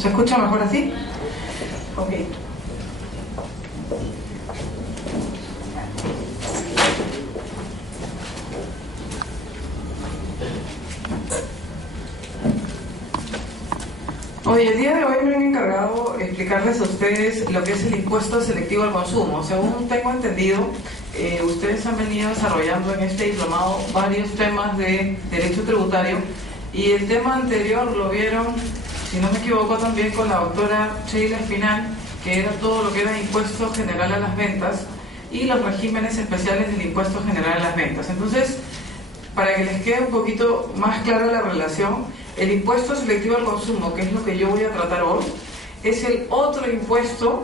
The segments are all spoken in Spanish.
¿Se escucha mejor así? Ok. Hoy, el día de hoy me han encargado explicarles a ustedes lo que es el impuesto selectivo al consumo. Según tengo entendido, ustedes han venido desarrollando en este diplomado varios temas de derecho tributario, y el tema anterior lo vieron, si no me equivoco, también con la doctora Sheila Espinal, que era todo lo que era impuesto general a las ventas y los regímenes especiales del impuesto general a las ventas. Entonces, para que les quede un poquito más clara la relación, el impuesto selectivo al consumo, que es lo que yo voy a tratar hoy, es el otro impuesto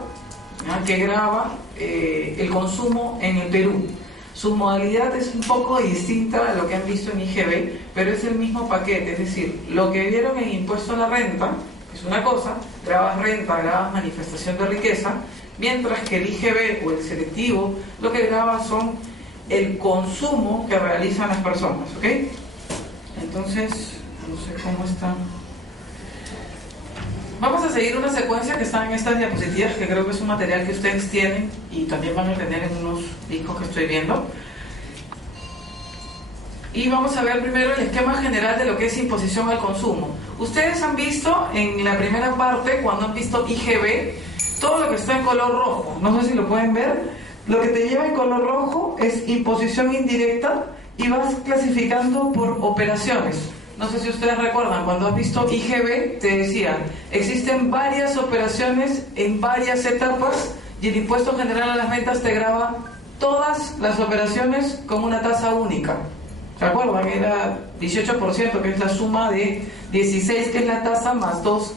que grava el consumo en el Perú. Su modalidad es un poco distinta a lo que han visto en IGB, pero es el mismo paquete, es decir, lo que vieron en impuesto a la renta, que es una cosa, grabas renta, grabas manifestación de riqueza, mientras que el IGB o el selectivo lo que graba son el consumo que realizan las personas, ¿ok? Entonces, no sé cómo está. Vamos a seguir una secuencia que está en estas diapositivas, que creo que es un material que ustedes tienen y también van a tener en unos discos que estoy viendo. Y vamos a ver primero el esquema general de lo que es imposición al consumo. Ustedes han visto en la primera parte, cuando han visto IGB, todo lo que está en color rojo. No sé si lo pueden ver. Lo que te lleva en color rojo es imposición indirecta y vas clasificando por operaciones. No sé si ustedes recuerdan, cuando has visto IGB, te decía, existen varias operaciones en varias etapas y el impuesto general a las ventas te grava todas las operaciones con una tasa única. ¿Se acuerdan? Era 18%, que es la suma de 16, que es la tasa, más 2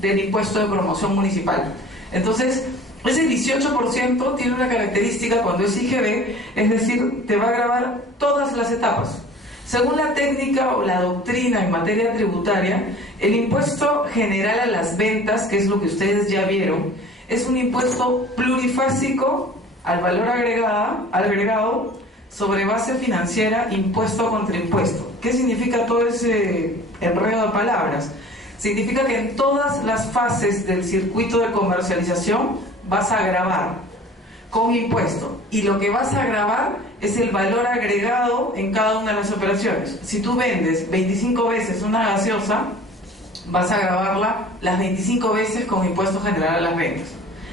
del impuesto de promoción municipal. Entonces, ese 18% tiene una característica cuando es IGB, es decir, te va a gravar todas las etapas. Según la técnica o la doctrina en materia tributaria, el impuesto general a las ventas, que es lo que ustedes ya vieron, es un impuesto plurifásico al valor agregado sobre base financiera, impuesto contra impuesto. ¿Qué significa todo ese enredo de palabras? Significa que en todas las fases del circuito de comercialización vas a gravar con impuesto, y lo que vas a gravar es el valor agregado en cada una de las operaciones. Si tú vendes 25 veces una gaseosa, vas a gravarla las 25 veces con impuesto general a las ventas.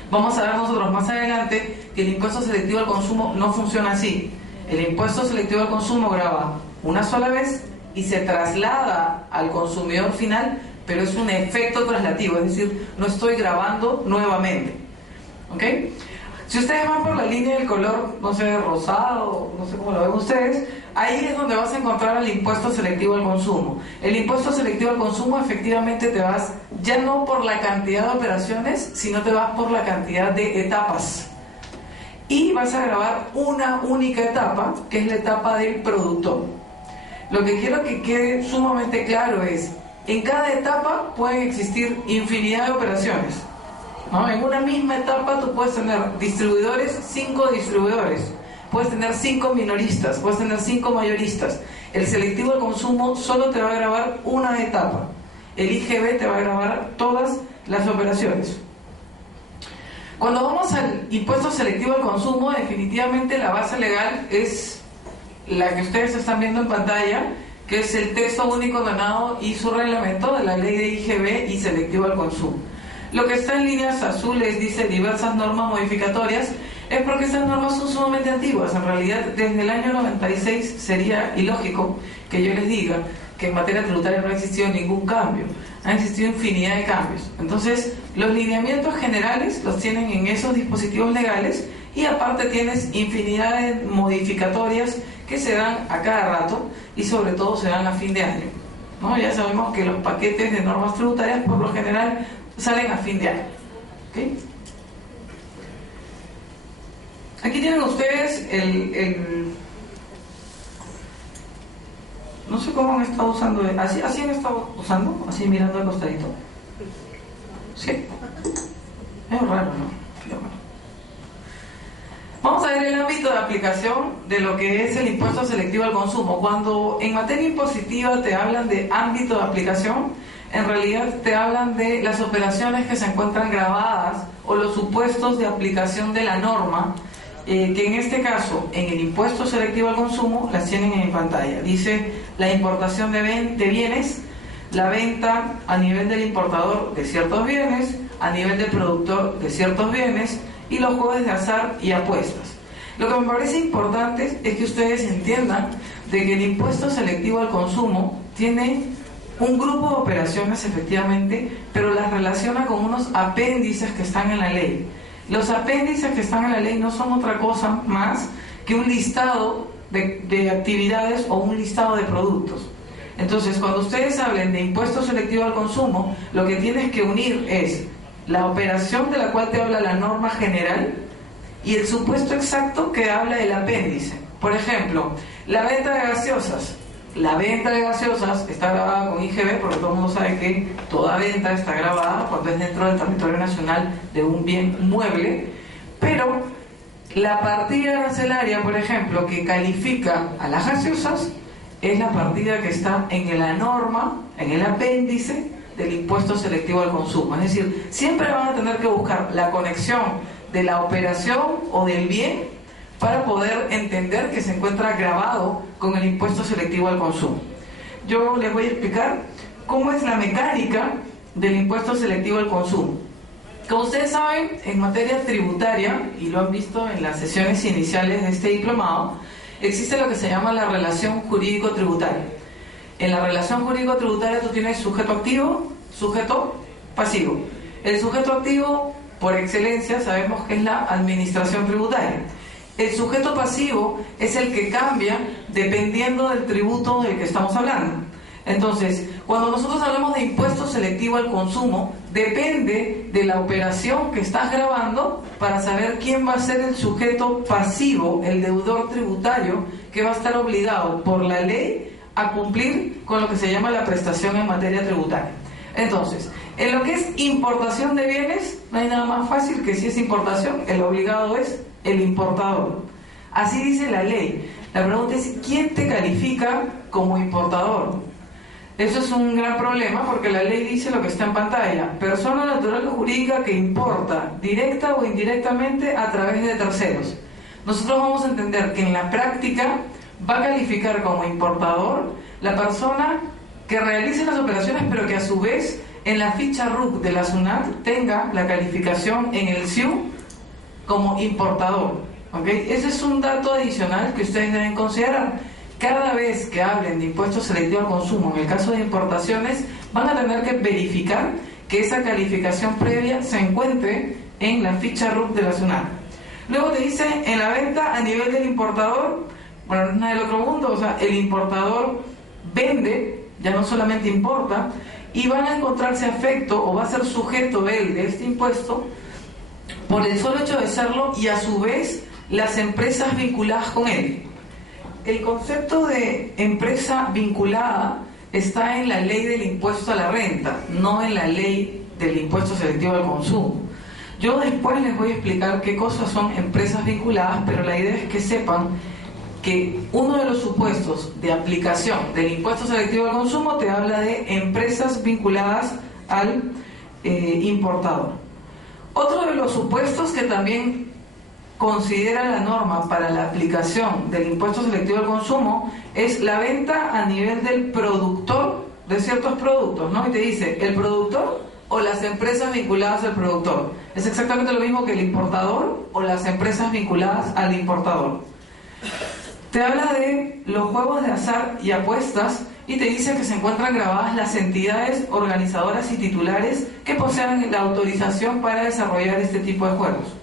Vamos a ver nosotros más adelante que el impuesto selectivo al consumo no funciona así. El impuesto selectivo al consumo grava una sola vez y se traslada al consumidor final, pero es un efecto traslativo, es decir, no estoy grabando nuevamente. ¿Ok? Si ustedes van por la línea del color, no sé, rosado, no sé cómo lo ven ustedes, ahí es donde vas a encontrar el impuesto selectivo al consumo. El impuesto selectivo al consumo, efectivamente te vas ya no por la cantidad de operaciones, sino te vas por la cantidad de etapas. Y vas a grabar una única etapa, que es la etapa del productor. Lo que quiero que quede sumamente claro es, en cada etapa pueden existir infinidad de operaciones, ¿no? En una misma etapa tú puedes tener distribuidores, 5 distribuidores, puedes tener 5 minoristas, puedes tener 5 mayoristas. El selectivo al consumo solo te va a grabar una etapa. El IGB te va a grabar todas las operaciones. Cuando vamos al impuesto selectivo al consumo, definitivamente la base legal es la que ustedes están viendo en pantalla, que es el texto único ordenado y su reglamento de la ley de IGB y selectivo al consumo. Lo que está en líneas azules dice diversas normas modificatorias, es porque estas normas son sumamente antiguas. En realidad, desde el año 96 sería ilógico que yo les diga que en materia tributaria no ha existido ningún cambio. Han existido infinidad de cambios. Entonces, los lineamientos generales los tienen en esos dispositivos legales, y aparte tienes infinidad de modificatorias que se dan a cada rato y sobre todo se dan a fin de año, ¿no? Ya sabemos que los paquetes de normas tributarias por lo general salen a fin de año. ¿Okay? Aquí tienen ustedes no sé cómo han estado usando, así han estado usando, así mirando al costadito. Sí, es raro, ¿no? Pero bueno. Vamos a ver el ámbito de aplicación de lo que es el impuesto selectivo al consumo. Cuando en materia impositiva te hablan de ámbito de aplicación, en realidad te hablan de las operaciones que se encuentran grabadas o los supuestos de aplicación de la norma, que en este caso, en el impuesto selectivo al consumo, las tienen en pantalla. Dice la importación de bienes, la venta a nivel del importador de ciertos bienes, a nivel del productor de ciertos bienes, y los juegos de azar y apuestas. Lo que me parece importante es que ustedes entiendan de que el impuesto selectivo al consumo tiene un grupo de operaciones efectivamente, pero las relaciona con unos apéndices que están en la ley. Los apéndices que están en la ley no son otra cosa más que un listado de actividades o un listado de productos. Entonces, cuando ustedes hablen de impuesto selectivo al consumo, lo que tienes que unir es la operación de la cual te habla la norma general y el supuesto exacto que habla el apéndice. Por ejemplo, la venta de gaseosas. La venta de gaseosas está grabada con IGB porque todo el mundo sabe que toda venta está grabada cuando es dentro del territorio nacional de un bien mueble, pero la partida arancelaria, por ejemplo, que califica a las gaseosas es la partida que está en la norma, en el apéndice del impuesto selectivo al consumo. Es decir, siempre van a tener que buscar la conexión de la operación o del bien para poder entender que se encuentra grabado con el impuesto selectivo al consumo. Yo les voy a explicar cómo es la mecánica del impuesto selectivo al consumo. Como ustedes saben, en materia tributaria, y lo han visto en las sesiones iniciales de este diplomado, existe lo que se llama la relación jurídico-tributaria. En la relación jurídico-tributaria tú tienes sujeto activo, sujeto pasivo. El sujeto activo, por excelencia, sabemos que es la administración tributaria. El sujeto pasivo es el que cambia dependiendo del tributo del que estamos hablando. Entonces, cuando nosotros hablamos de impuesto selectivo al consumo, depende de la operación que estás grabando para saber quién va a ser el sujeto pasivo, el deudor tributario, que va a estar obligado por la ley a cumplir con lo que se llama la prestación en materia tributaria. Entonces, en lo que es importación de bienes, no hay nada más fácil que si es importación, el obligado es el importador. Así dice la ley. La pregunta es, ¿quién te califica como importador? Eso es un gran problema porque la ley dice lo que está en pantalla: persona natural o jurídica que importa, directa o indirectamente, a través de terceros. Nosotros vamos a entender que en la práctica va a calificar como importador la persona que realice las operaciones, pero que a su vez en la ficha RUC de la SUNAT tenga la calificación en el SIU como importador. ¿Okay? Ese es un dato adicional que ustedes deben considerar. Cada vez que hablen de impuestos selectivos al consumo, en el caso de importaciones, van a tener que verificar que esa calificación previa se encuentre en la ficha RUC de la SUNAT. Luego te dice, en la venta a nivel del importador, bueno, no es nada del otro mundo, o sea, el importador vende, ya no solamente importa, y van a encontrarse afecto o va a ser sujeto él de este impuesto por el solo hecho de serlo, y a su vez las empresas vinculadas con él. El concepto de empresa vinculada está en la ley del impuesto a la renta, no en la ley del impuesto selectivo al consumo. Yo después les voy a explicar qué cosas son empresas vinculadas, pero la idea es que sepan que uno de los supuestos de aplicación del impuesto selectivo al consumo te habla de empresas vinculadas al importador. Otro de los supuestos que también considera la norma para la aplicación del impuesto selectivo al consumo es la venta a nivel del productor de ciertos productos, ¿no? Y te dice, el productor o las empresas vinculadas al productor. Es exactamente lo mismo que el importador o las empresas vinculadas al importador. Te habla de los juegos de azar y apuestas y te dice que se encuentran grabadas las entidades organizadoras y titulares que posean la autorización para desarrollar este tipo de juegos.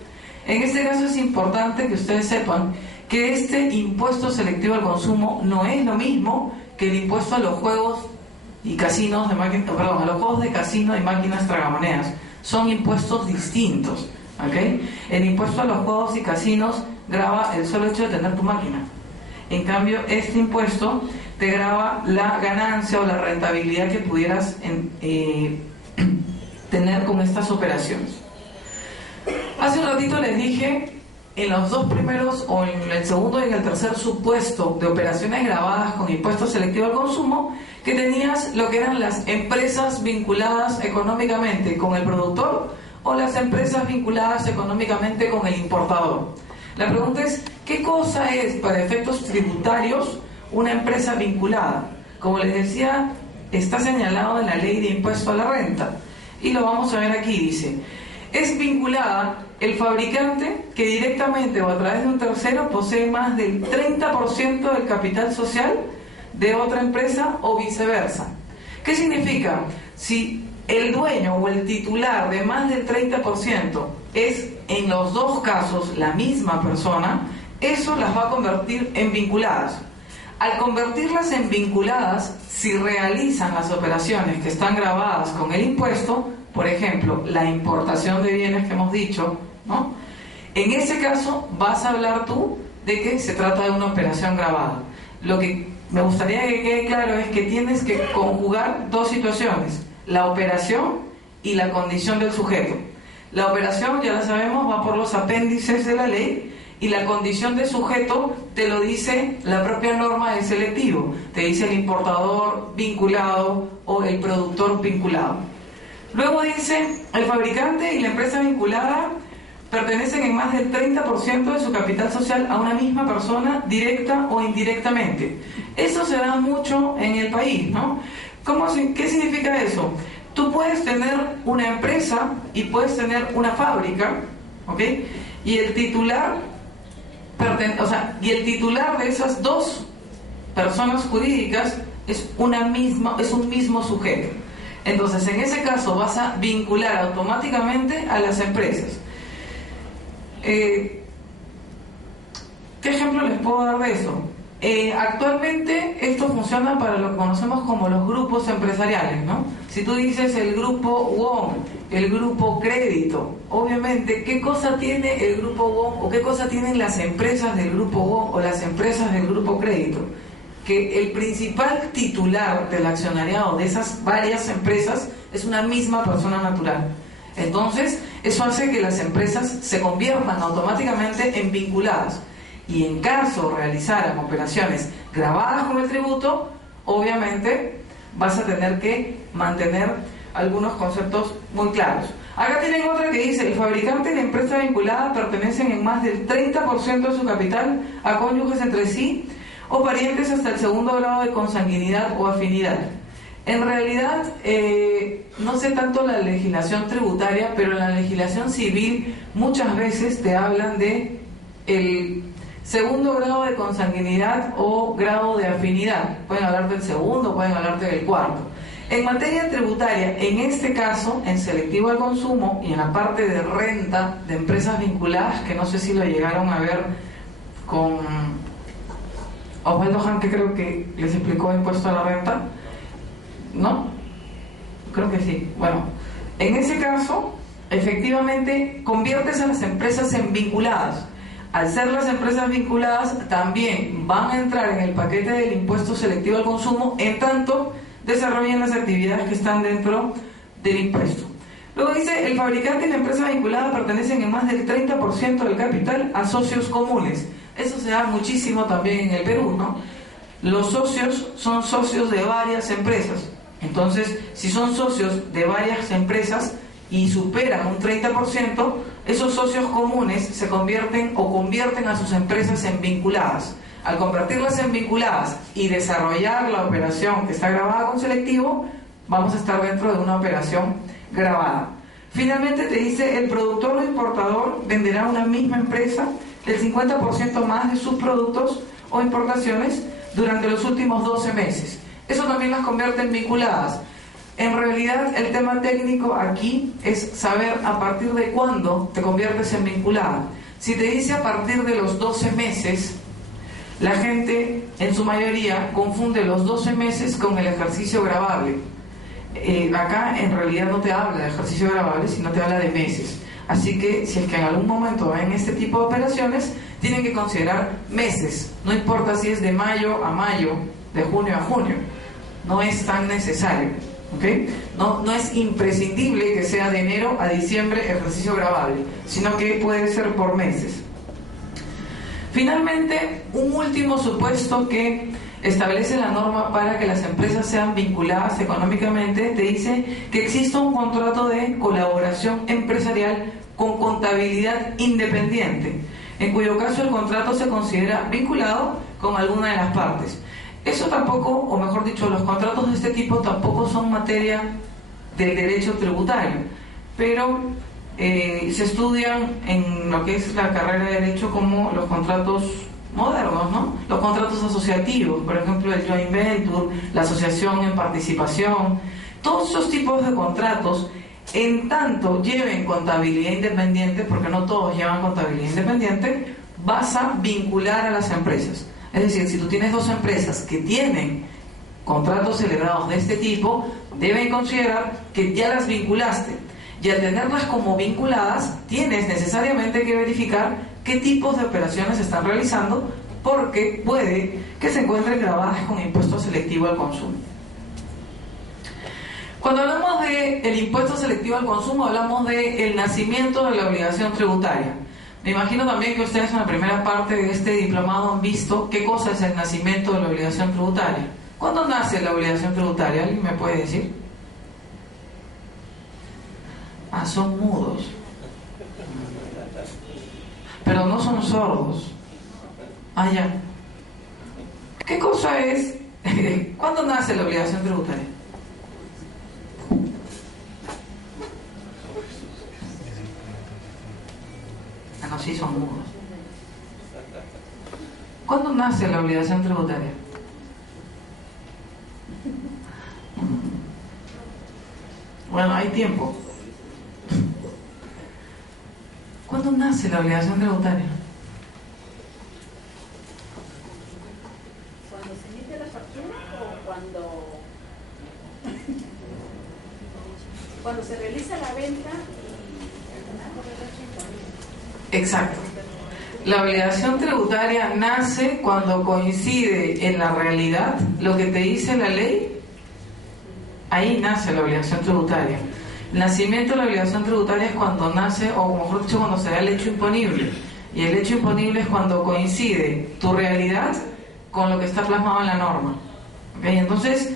En este caso es importante que ustedes sepan que este impuesto selectivo al consumo no es lo mismo que el impuesto a los juegos y casinos de máquinas, perdón, a los juegos de casino y máquinas tragamonedas. Son impuestos distintos, ¿ok? El impuesto a los juegos y casinos grava el solo hecho de tener tu máquina. En cambio, este impuesto te grava la ganancia o la rentabilidad que pudieras tener con estas operaciones. Hace un ratito les dije en los dos primeros o en el segundo y en el tercer supuesto de operaciones grabadas con impuesto selectivo al consumo, que tenías lo que eran las empresas vinculadas económicamente con el productor o las empresas vinculadas económicamente con el importador. La pregunta es, ¿qué cosa es para efectos tributarios una empresa vinculada? Como les decía, está señalado en la Ley de Impuesto a la Renta y lo vamos a ver aquí. Dice: es vinculada el fabricante que directamente o a través de un tercero posee más del 30% del capital social de otra empresa o viceversa. ¿Qué significa? Si el dueño o el titular de más del 30% es en los dos casos la misma persona, eso las va a convertir en vinculadas. Al convertirlas en vinculadas, si realizan las operaciones que están grabadas con el impuesto, por ejemplo, la importación de bienes que hemos dicho, ¿no? En ese caso vas a hablar tú de que se trata de una operación grabada. Lo que me gustaría que quede claro es que tienes que conjugar dos situaciones: la operación y la condición del sujeto. La operación, ya la sabemos, va por los apéndices de la ley, y la condición de sujeto te lo dice la propia norma del selectivo. Te dice el importador vinculado o el productor vinculado. Luego dice, el fabricante y la empresa vinculada pertenecen en más del 30% de su capital social a una misma persona, directa o indirectamente. Eso se da mucho en el país, ¿no? ¿Qué significa eso? Tú puedes tener una empresa y puedes tener una fábrica, ¿ok? Y el titular de esas dos personas jurídicas es un mismo sujeto. Entonces, en ese caso vas a vincular automáticamente a las empresas. ¿Qué ejemplo les puedo dar de eso? Actualmente esto funciona para lo que conocemos como los grupos empresariales, ¿no? Si tú dices el grupo WOM, el grupo Crédito, obviamente, ¿qué cosa tiene el grupo WOM o qué cosa tienen las empresas del grupo WOM o las empresas del grupo Crédito? Que el principal titular del accionariado de esas varias empresas es una misma persona natural. Entonces, eso hace que las empresas se conviertan automáticamente en vinculadas. Y en caso realizaran operaciones grabadas con el tributo, obviamente vas a tener que mantener algunos conceptos muy claros. Acá tienen otra que dice: el fabricante y la empresa vinculada pertenecen en más del 30% de su capital a cónyuges entre sí o parientes hasta el segundo grado de consanguinidad o afinidad. En realidad, no sé tanto la legislación tributaria, pero en la legislación civil muchas veces te hablan de el segundo grado de consanguinidad o grado de afinidad. Pueden hablar del segundo, pueden hablarte del cuarto. En materia tributaria, en este caso, en selectivo al consumo y en la parte de renta de empresas vinculadas, que no sé si lo llegaron a ver con Osvaldo Han, que creo que les explicó impuesto a la renta, ¿no? Creo que sí. Bueno, en ese caso, efectivamente, conviertes a las empresas en vinculadas. Al ser las empresas vinculadas, también van a entrar en el paquete del impuesto selectivo al consumo, en tanto desarrollen las actividades que están dentro del impuesto. Luego dice, el fabricante y la empresa vinculada pertenecen en más del 30% del capital a socios comunes. Eso se da muchísimo también en el Perú, ¿no? Los socios son socios de varias empresas. Entonces, si son socios de varias empresas y superan un 30%, esos socios comunes se convierten a sus empresas en vinculadas. Al convertirlas en vinculadas y desarrollar la operación que está grabada con selectivo, vamos a estar dentro de una operación grabada. Finalmente te dice, el productor o importador venderá a una misma empresa el 50% más de sus productos o importaciones durante los últimos 12 meses. Eso también las convierte en vinculadas. En realidad, el tema técnico aquí es saber a partir de cuándo te conviertes en vinculada. Si te dice a partir de los 12 meses, la gente en su mayoría confunde los 12 meses con el ejercicio gravable. Acá en realidad no te habla de ejercicio gravable, sino te habla de meses. Así que si es que en algún momento ven este tipo de operaciones, tienen que considerar meses. No importa si es de mayo a mayo, de junio a junio. No es tan necesario. ¿Okay? No es imprescindible que sea de enero a diciembre ejercicio gravable, sino que puede ser por meses. Finalmente, un último supuesto que establece la norma para que las empresas sean vinculadas económicamente, te dice que exista un contrato de colaboración empresarial con contabilidad independiente, en cuyo caso el contrato se considera vinculado con alguna de las partes. Eso tampoco, o mejor dicho, los contratos de este tipo tampoco son materia del derecho tributario, pero se estudian en lo que es la carrera de Derecho como los contratos modernos, ¿no? Los contratos asociativos, por ejemplo, el joint venture, la asociación en participación, todos esos tipos de contratos, en tanto lleven contabilidad independiente, porque no todos llevan contabilidad independiente, vas a vincular a las empresas. Es decir, si tú tienes dos empresas que tienen contratos celebrados de este tipo, deben considerar que ya las vinculaste. Y al tenerlas como vinculadas, tienes necesariamente que verificar qué tipos de operaciones se están realizando, porque puede que se encuentren grabadas con impuesto selectivo al consumo. Cuando hablamos del impuesto selectivo al consumo, hablamos del nacimiento de la obligación tributaria. Me imagino también que ustedes en la primera parte de este diplomado han visto qué cosa es el nacimiento de la obligación tributaria. ¿Cuándo nace la obligación tributaria? ¿Alguien me puede decir? Ah, son mudos. Pero no son sordos. Ah, ya. ¿Qué cosa es? ¿Cuándo nace la obligación tributaria? Ah, no, sí son mudos. ¿Cuándo nace la obligación tributaria? Bueno, hay tiempo. ¿Cuándo nace la obligación tributaria? ¿Cuando se emite la factura o cuando se realiza la venta? Exacto. La obligación tributaria nace cuando coincide en la realidad lo que te dice la ley. Ahí nace la obligación tributaria. El nacimiento de la obligación tributaria es cuando nace, o mejor dicho, cuando se da el hecho imponible. Y el hecho imponible es cuando coincide tu realidad con lo que está plasmado en la norma. ¿Okay? Entonces,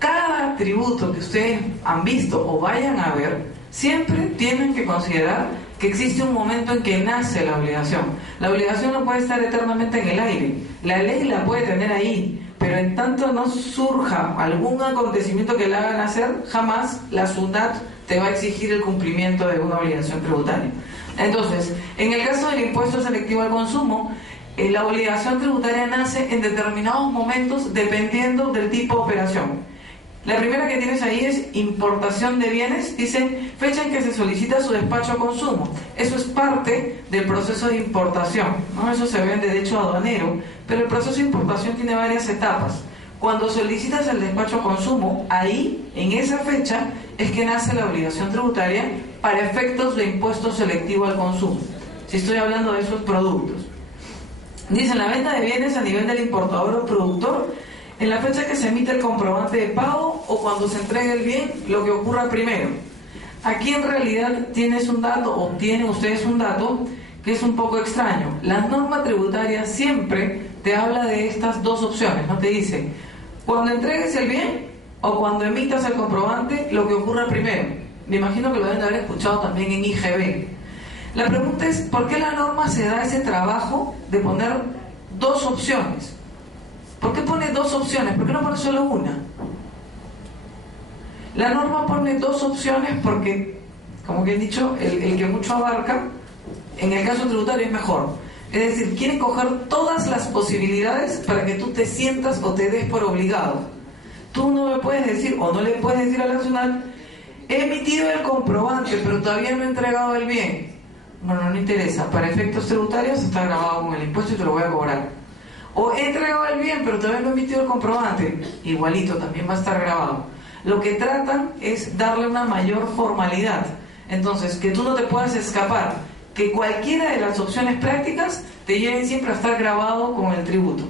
cada tributo que ustedes han visto o vayan a ver, siempre tienen que considerar que existe un momento en que nace la obligación. La obligación no puede estar eternamente en el aire. La ley la puede tener ahí, pero en tanto no surja algún acontecimiento que la haga nacer, jamás la SUNAT te va a exigir el cumplimiento de una obligación tributaria. Entonces, en el caso del impuesto selectivo al consumo, la obligación tributaria nace en determinados momentos dependiendo del tipo de operación. La primera que tienes ahí es importación de bienes, dice fecha en que se solicita su despacho a consumo. Eso es parte del proceso de importación, ¿no? Eso se ve en derecho aduanero, pero el proceso de importación tiene varias etapas. Cuando solicitas el despacho a consumo, ahí, en esa fecha, es que nace la obligación tributaria para efectos de impuesto selectivo al consumo. Si estoy hablando de esos productos. Dice, la venta de bienes a nivel del importador o productor, en la fecha que se emite el comprobante de pago o cuando se entregue el bien, lo que ocurra primero. Aquí en realidad tienes un dato, o tienen ustedes un dato, que es un poco extraño. La norma tributaria siempre te habla de estas dos opciones, ¿no? Te dice, cuando entregues el bien o cuando emitas el comprobante, lo que ocurra primero. Me imagino que lo deben haber escuchado también en IGB. La pregunta es, ¿por qué la norma se da ese trabajo de poner dos opciones? ¿Por qué pone dos opciones? ¿Por qué no pone solo una? La norma pone dos opciones porque, como que he dicho, el que mucho abarca, en el caso tributario es mejor. Es decir, quiere coger todas las posibilidades para que tú te sientas o te des por obligado. Tú no me puedes decir, o no le puedes decir a la nacional, he emitido el comprobante, pero todavía no he entregado el bien. Bueno, no interesa. Para efectos tributarios está grabado con el impuesto y te lo voy a cobrar. O he entregado el bien, pero todavía no he emitido el comprobante. Igualito, también va a estar grabado. Lo que tratan es darle una mayor formalidad. Entonces, que tú no te puedas escapar. Que cualquiera de las opciones prácticas te lleven siempre a estar grabado con el tributo.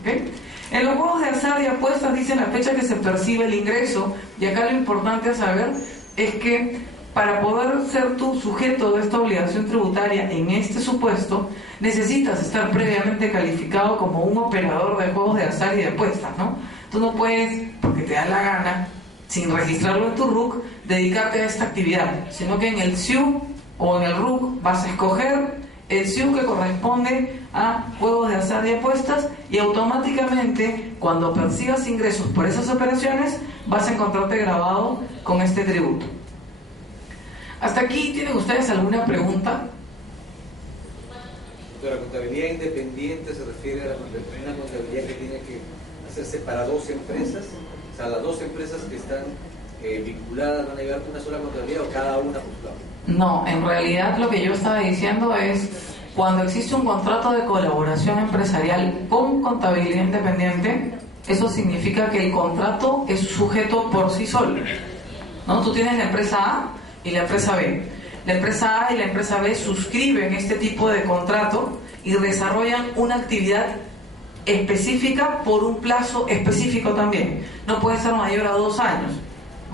¿Okay? En los juegos de azar y apuestas dicen la fecha que se percibe el ingreso. Y acá lo importante a saber es que para poder ser tú sujeto de esta obligación tributaria en este supuesto, necesitas estar previamente calificado como un operador de juegos de azar y de apuestas, ¿no? Tú no puedes, porque te da la gana, sin registrarlo en tu RUC, dedicarte a esta actividad, sino que en el SIU o en el RUC vas a escoger el SIU que corresponde a juegos de azar y apuestas, y automáticamente cuando percibas ingresos por esas operaciones vas a encontrarte grabado con este tributo. ¿Hasta aquí tienen ustedes alguna pregunta? La contabilidad independiente se refiere a una contabilidad que tiene que hacerse para dos empresas, o sea, las dos empresas que están vinculadas van a llevar una sola contabilidad o cada una por su lado. No, en realidad lo que yo estaba diciendo es cuando existe un contrato de colaboración empresarial con contabilidad independiente, eso significa que el contrato es sujeto por sí solo, ¿no? Tú tienes la empresa A y la empresa B. La empresa A y la empresa B suscriben este tipo de contrato y desarrollan una actividad específica por un plazo específico también. No puede ser mayor a 2 años.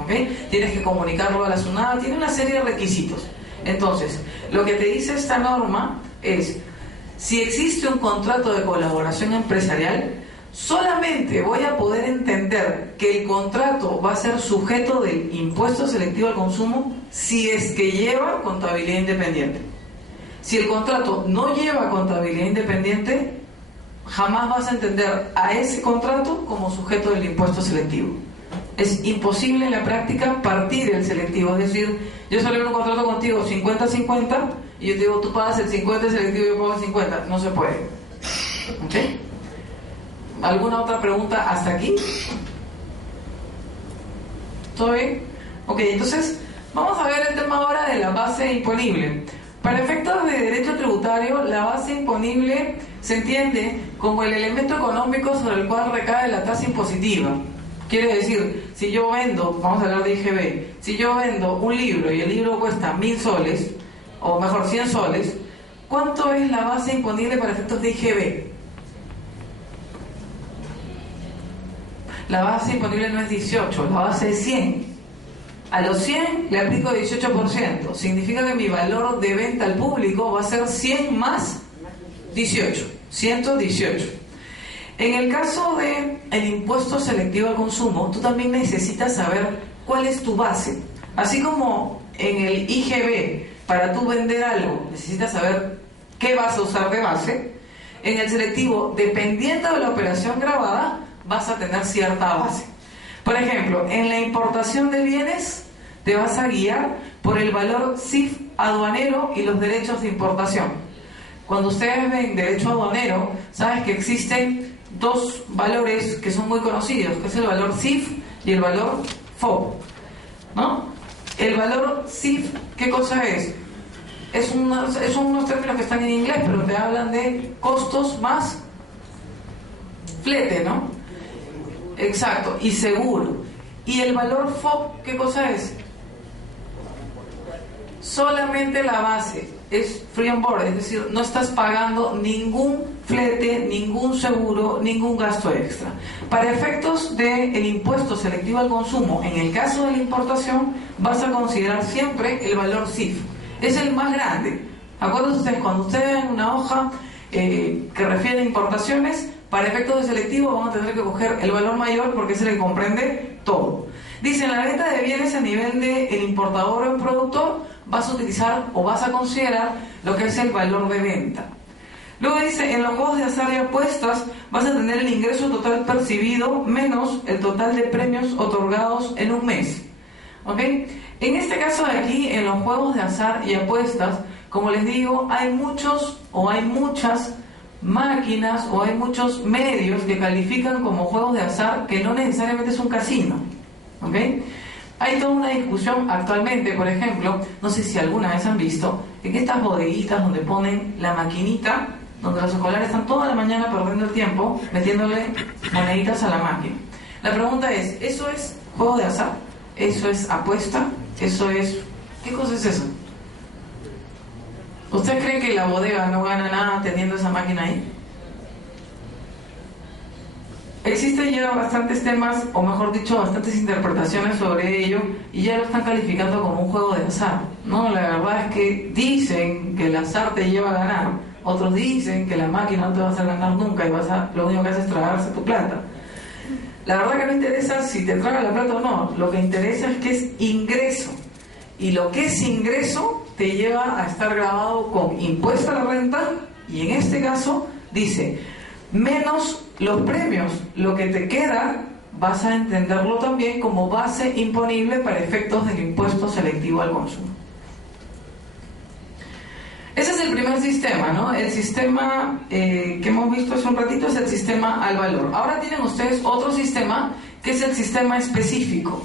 ¿Okay? Tienes que comunicarlo a la SUNAT, tiene una serie de requisitos. Entonces, lo que te dice esta norma es, si existe un contrato de colaboración empresarial, solamente voy a poder entender que el contrato va a ser sujeto del impuesto selectivo al consumo si es que lleva contabilidad independiente. Si el contrato no lleva contabilidad independiente, jamás vas a entender a ese contrato como sujeto del impuesto selectivo. Es imposible en la práctica partir el selectivo, es decir, yo celebro un contrato contigo 50-50 y yo te digo, tú pagas el 50 selectivo y yo pago el 50. No se puede. ¿Ok? ¿Alguna otra pregunta hasta aquí? ¿Todo bien? Ok, entonces vamos a ver el tema ahora de la base imponible. Para efectos de derecho tributario, la base imponible se entiende como el elemento económico sobre el cual recae la tasa impositiva. Quiere decir, si yo vendo, vamos a hablar de IGB, si yo vendo un libro y el libro cuesta 1.000 soles, o mejor 100 soles, ¿cuánto es la base imponible para efectos de IGB? La base imponible no es 18, la base es 100. A los 100 le aplico 18%. Significa que mi valor de venta al público va a ser 100 más 18, 118. En el caso del impuesto selectivo al consumo, tú también necesitas saber cuál es tu base. Así como en el IGB, para tú vender algo, necesitas saber qué vas a usar de base. En el selectivo, dependiendo de la operación grabada, vas a tener cierta base. Por ejemplo, en la importación de bienes, te vas a guiar por el valor CIF aduanero y los derechos de importación. Cuando ustedes ven derecho aduanero, sabes que existen dos valores que son muy conocidos, que es el valor CIF y el valor FOB, ¿no? El valor CIF, ¿qué cosa es? Son unos términos que están en inglés, pero te hablan de costos más flete, ¿no? Exacto, y seguro. ¿Y el valor FOB qué cosa es? Solamente la base, es free on board, es decir, no estás pagando ningún flete, ningún seguro, ningún gasto extra. Para efectos del impuesto selectivo al consumo, en el caso de la importación, vas a considerar siempre el valor CIF. Es el más grande. Acuérdense ustedes, cuando ustedes ven una hoja que refiere a importaciones, para efectos de selectivo van a tener que coger el valor mayor porque es el que comprende todo. Dice, en la venta de bienes a nivel del importador o el productor, vas a utilizar o vas a considerar lo que es el valor de venta. Luego dice, en los juegos de azar y apuestas vas a tener el ingreso total percibido menos el total de premios otorgados en un mes. ¿Ok? En este caso de aquí, en los juegos de azar y apuestas, como les digo, hay muchos o hay muchas máquinas o hay muchos medios que califican como juegos de azar que no necesariamente es un casino. ¿Ok? Hay toda una discusión actualmente, por ejemplo, no sé si alguna vez han visto, en estas bodeguitas donde ponen la maquinita, donde los escolares están toda la mañana perdiendo el tiempo metiéndole moneditas a la máquina. La pregunta es, ¿eso es juego de azar? ¿Eso es apuesta? ¿Eso es...? ¿Qué cosa es eso? ¿Usted cree que la bodega no gana nada teniendo esa máquina ahí? existen ya bastantes temas, o mejor dicho, bastantes interpretaciones sobre ello, y ya lo están calificando como un juego de azar, ¿no? La verdad es que dicen que el azar te lleva a ganar, otros dicen que la máquina no te va a hacer ganar nunca y lo único que hace es tragarse tu plata. La verdad que no interesa si te traga la plata o no, lo que interesa es que es ingreso, y lo que es ingreso te lleva a estar grabado con impuesto a la renta, y en este caso dice menos los premios, lo que te queda vas a entenderlo también como base imponible para efectos del impuesto selectivo al consumo. Ese es el primer sistema, ¿no? El sistema que hemos visto hace un ratito es el sistema al valor. Ahora tienen ustedes otro sistema que es el sistema específico.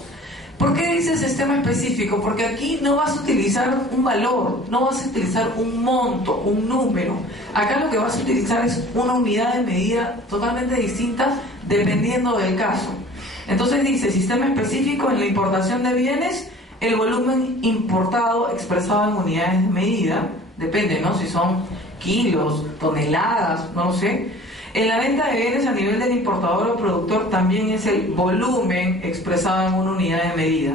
¿Por qué dice sistema específico? Porque aquí no vas a utilizar un valor, no vas a utilizar un monto, un número. Acá lo que vas a utilizar es una unidad de medida totalmente distinta dependiendo del caso. Entonces dice sistema específico en la importación de bienes, el volumen importado expresado en unidades de medida, depende, ¿no? Si son kilos, toneladas, no lo sé. En la venta de bienes a nivel del importador o productor también es el volumen expresado en una unidad de medida.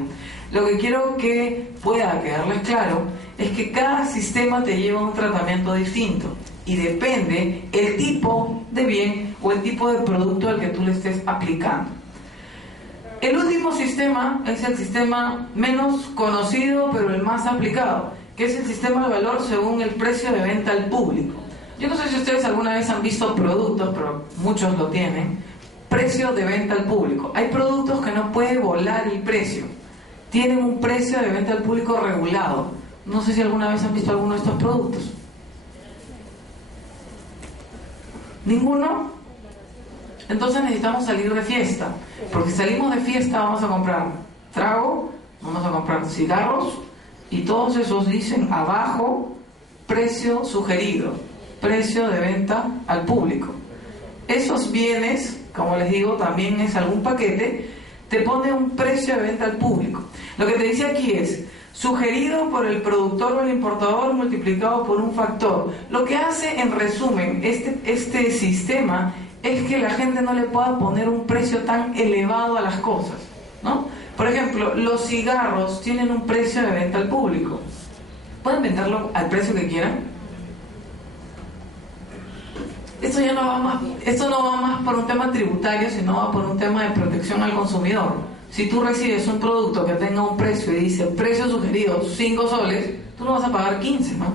Lo que quiero que pueda quedarles claro es que cada sistema te lleva a un tratamiento distinto y depende el tipo de bien o el tipo de producto al que tú le estés aplicando. El último sistema es el sistema menos conocido pero el más aplicado, que es el sistema de valor según el precio de venta al público. Yo no sé si ustedes alguna vez han visto productos, pero muchos lo tienen, precio de venta al público. Hay productos que no puede volar el precio, tienen un precio de venta al público regulado. No sé si alguna vez han visto alguno de estos productos. ¿Ninguno? Entonces necesitamos salir de fiesta, porque si salimos de fiesta vamos a comprar trago, vamos a comprar cigarros, y todos esos dicen abajo precio sugerido, precio de venta al público. Esos bienes, como les digo, también es algún paquete, te pone un precio de venta al público. Lo que te dice aquí es sugerido por el productor o el importador multiplicado por un factor. Lo que hace, en resumen, este sistema es que la gente no le pueda poner un precio tan elevado a las cosas, ¿no? Por ejemplo, los cigarros tienen un precio de venta al público. ¿Pueden venderlo al precio que quieran? Esto no va más por un tema tributario, sino va por un tema de protección al consumidor. Si tú recibes un producto que tenga un precio y dice precio sugerido 5 soles, tú no vas a pagar 15, ¿no?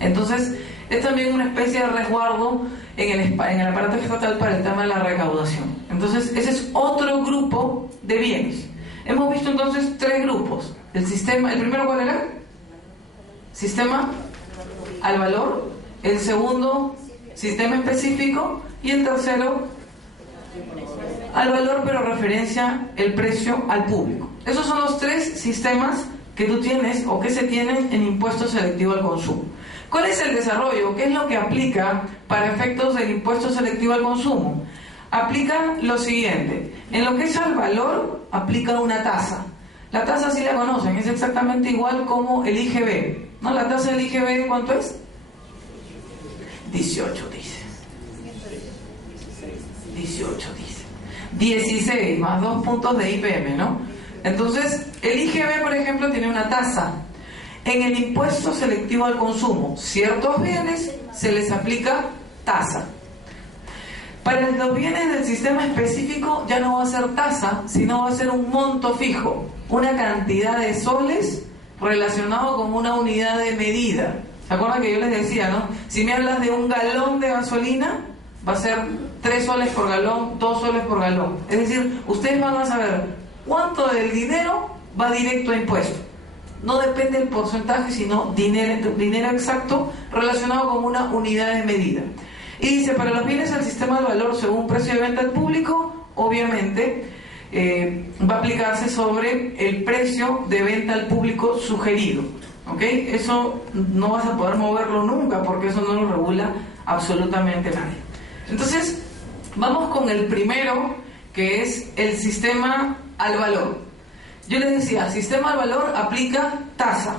Entonces, es también una especie de resguardo en el aparato estatal para el tema de la recaudación. Entonces, ese es otro grupo de bienes. Hemos visto entonces 3 grupos. ¿El primero cuál era? Sistema al valor. El segundo, sistema específico. Y el tercero, al valor, pero referencia el precio al público. Esos son los 3 sistemas que tú tienes o que se tienen en impuesto selectivo al consumo. ¿Cuál es el desarrollo? ¿Qué es lo que aplica para efectos del impuesto selectivo al consumo? Aplica lo siguiente. En lo que es al valor, aplica una tasa. La tasa sí la conocen, es exactamente igual como el IGB, ¿no? La tasa del IGB, ¿cuánto es? 18 dice. 18 dice. 16 más 2 puntos de IPM, ¿no? Entonces, el IGB, por ejemplo, tiene una tasa. En el impuesto selectivo al consumo, ciertos bienes se les aplica tasa. Para los bienes del sistema específico ya no va a ser tasa, sino va a ser un monto fijo, una cantidad de soles relacionado con una unidad de medida. ¿Se acuerdan que yo les decía, no? Si me hablas de un galón de gasolina, va a ser 3 soles por galón, 2 soles por galón. Es decir, ustedes van a saber cuánto del dinero va directo a impuesto. No depende del porcentaje, sino dinero exacto relacionado con una unidad de medida. Y dice, para los bienes del sistema de valor según precio de venta al público, obviamente va a aplicarse sobre el precio de venta al público sugerido. ¿Ok? Eso no vas a poder moverlo nunca porque eso no lo regula absolutamente nadie. Entonces, vamos con el primero, que es el sistema al valor. Yo les decía, sistema al valor aplica tasa.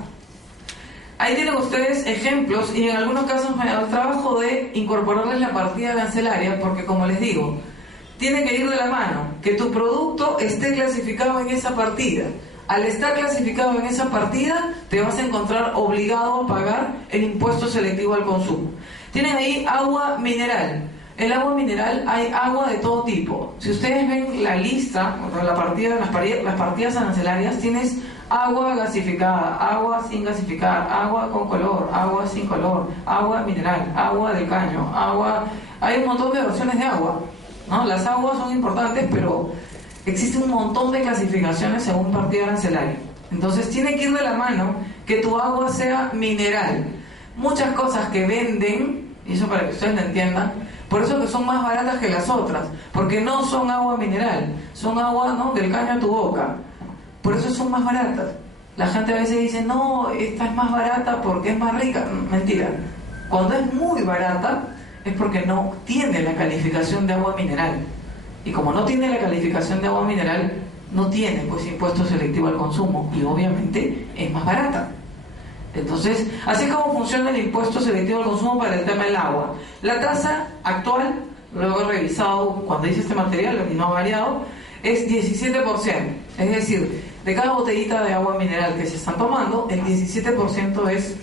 Ahí tienen ustedes ejemplos y en algunos casos me da el trabajo de incorporarles la partida arancelaria porque, como les digo, tiene que ir de la mano, que tu producto esté clasificado en esa partida. Al estar clasificado en esa partida, te vas a encontrar obligado a pagar el impuesto selectivo al consumo. Tienen ahí agua mineral. El agua mineral, hay agua de todo tipo. Si ustedes ven la lista, la partida, las partidas arancelarias, tienes agua gasificada, agua sin gasificar, agua con color, agua sin color, agua mineral, agua de caño, agua... Hay un montón de versiones de agua, ¿no? Las aguas son importantes, pero existe un montón de clasificaciones según partida arancelaria. Entonces tiene que ir de la mano que tu agua sea mineral. Muchas cosas que venden, y eso para que ustedes lo entiendan, por eso que son más baratas que las otras, porque no son agua mineral, son agua, ¿no?, del caño a tu boca. Por eso son más baratas. La gente a veces dice, no, esta es más barata porque es más rica. Mentira. Cuando es muy barata es porque no tiene la calificación de agua mineral. Y como no tiene la calificación de agua mineral, no tiene pues impuesto selectivo al consumo y obviamente es más barata. Entonces, así es como funciona el impuesto selectivo al consumo para el tema del agua. La tasa actual, luego he revisado cuando hice este material y no ha variado, es 17%. Es decir, de cada botellita de agua mineral que se están tomando, el 17% es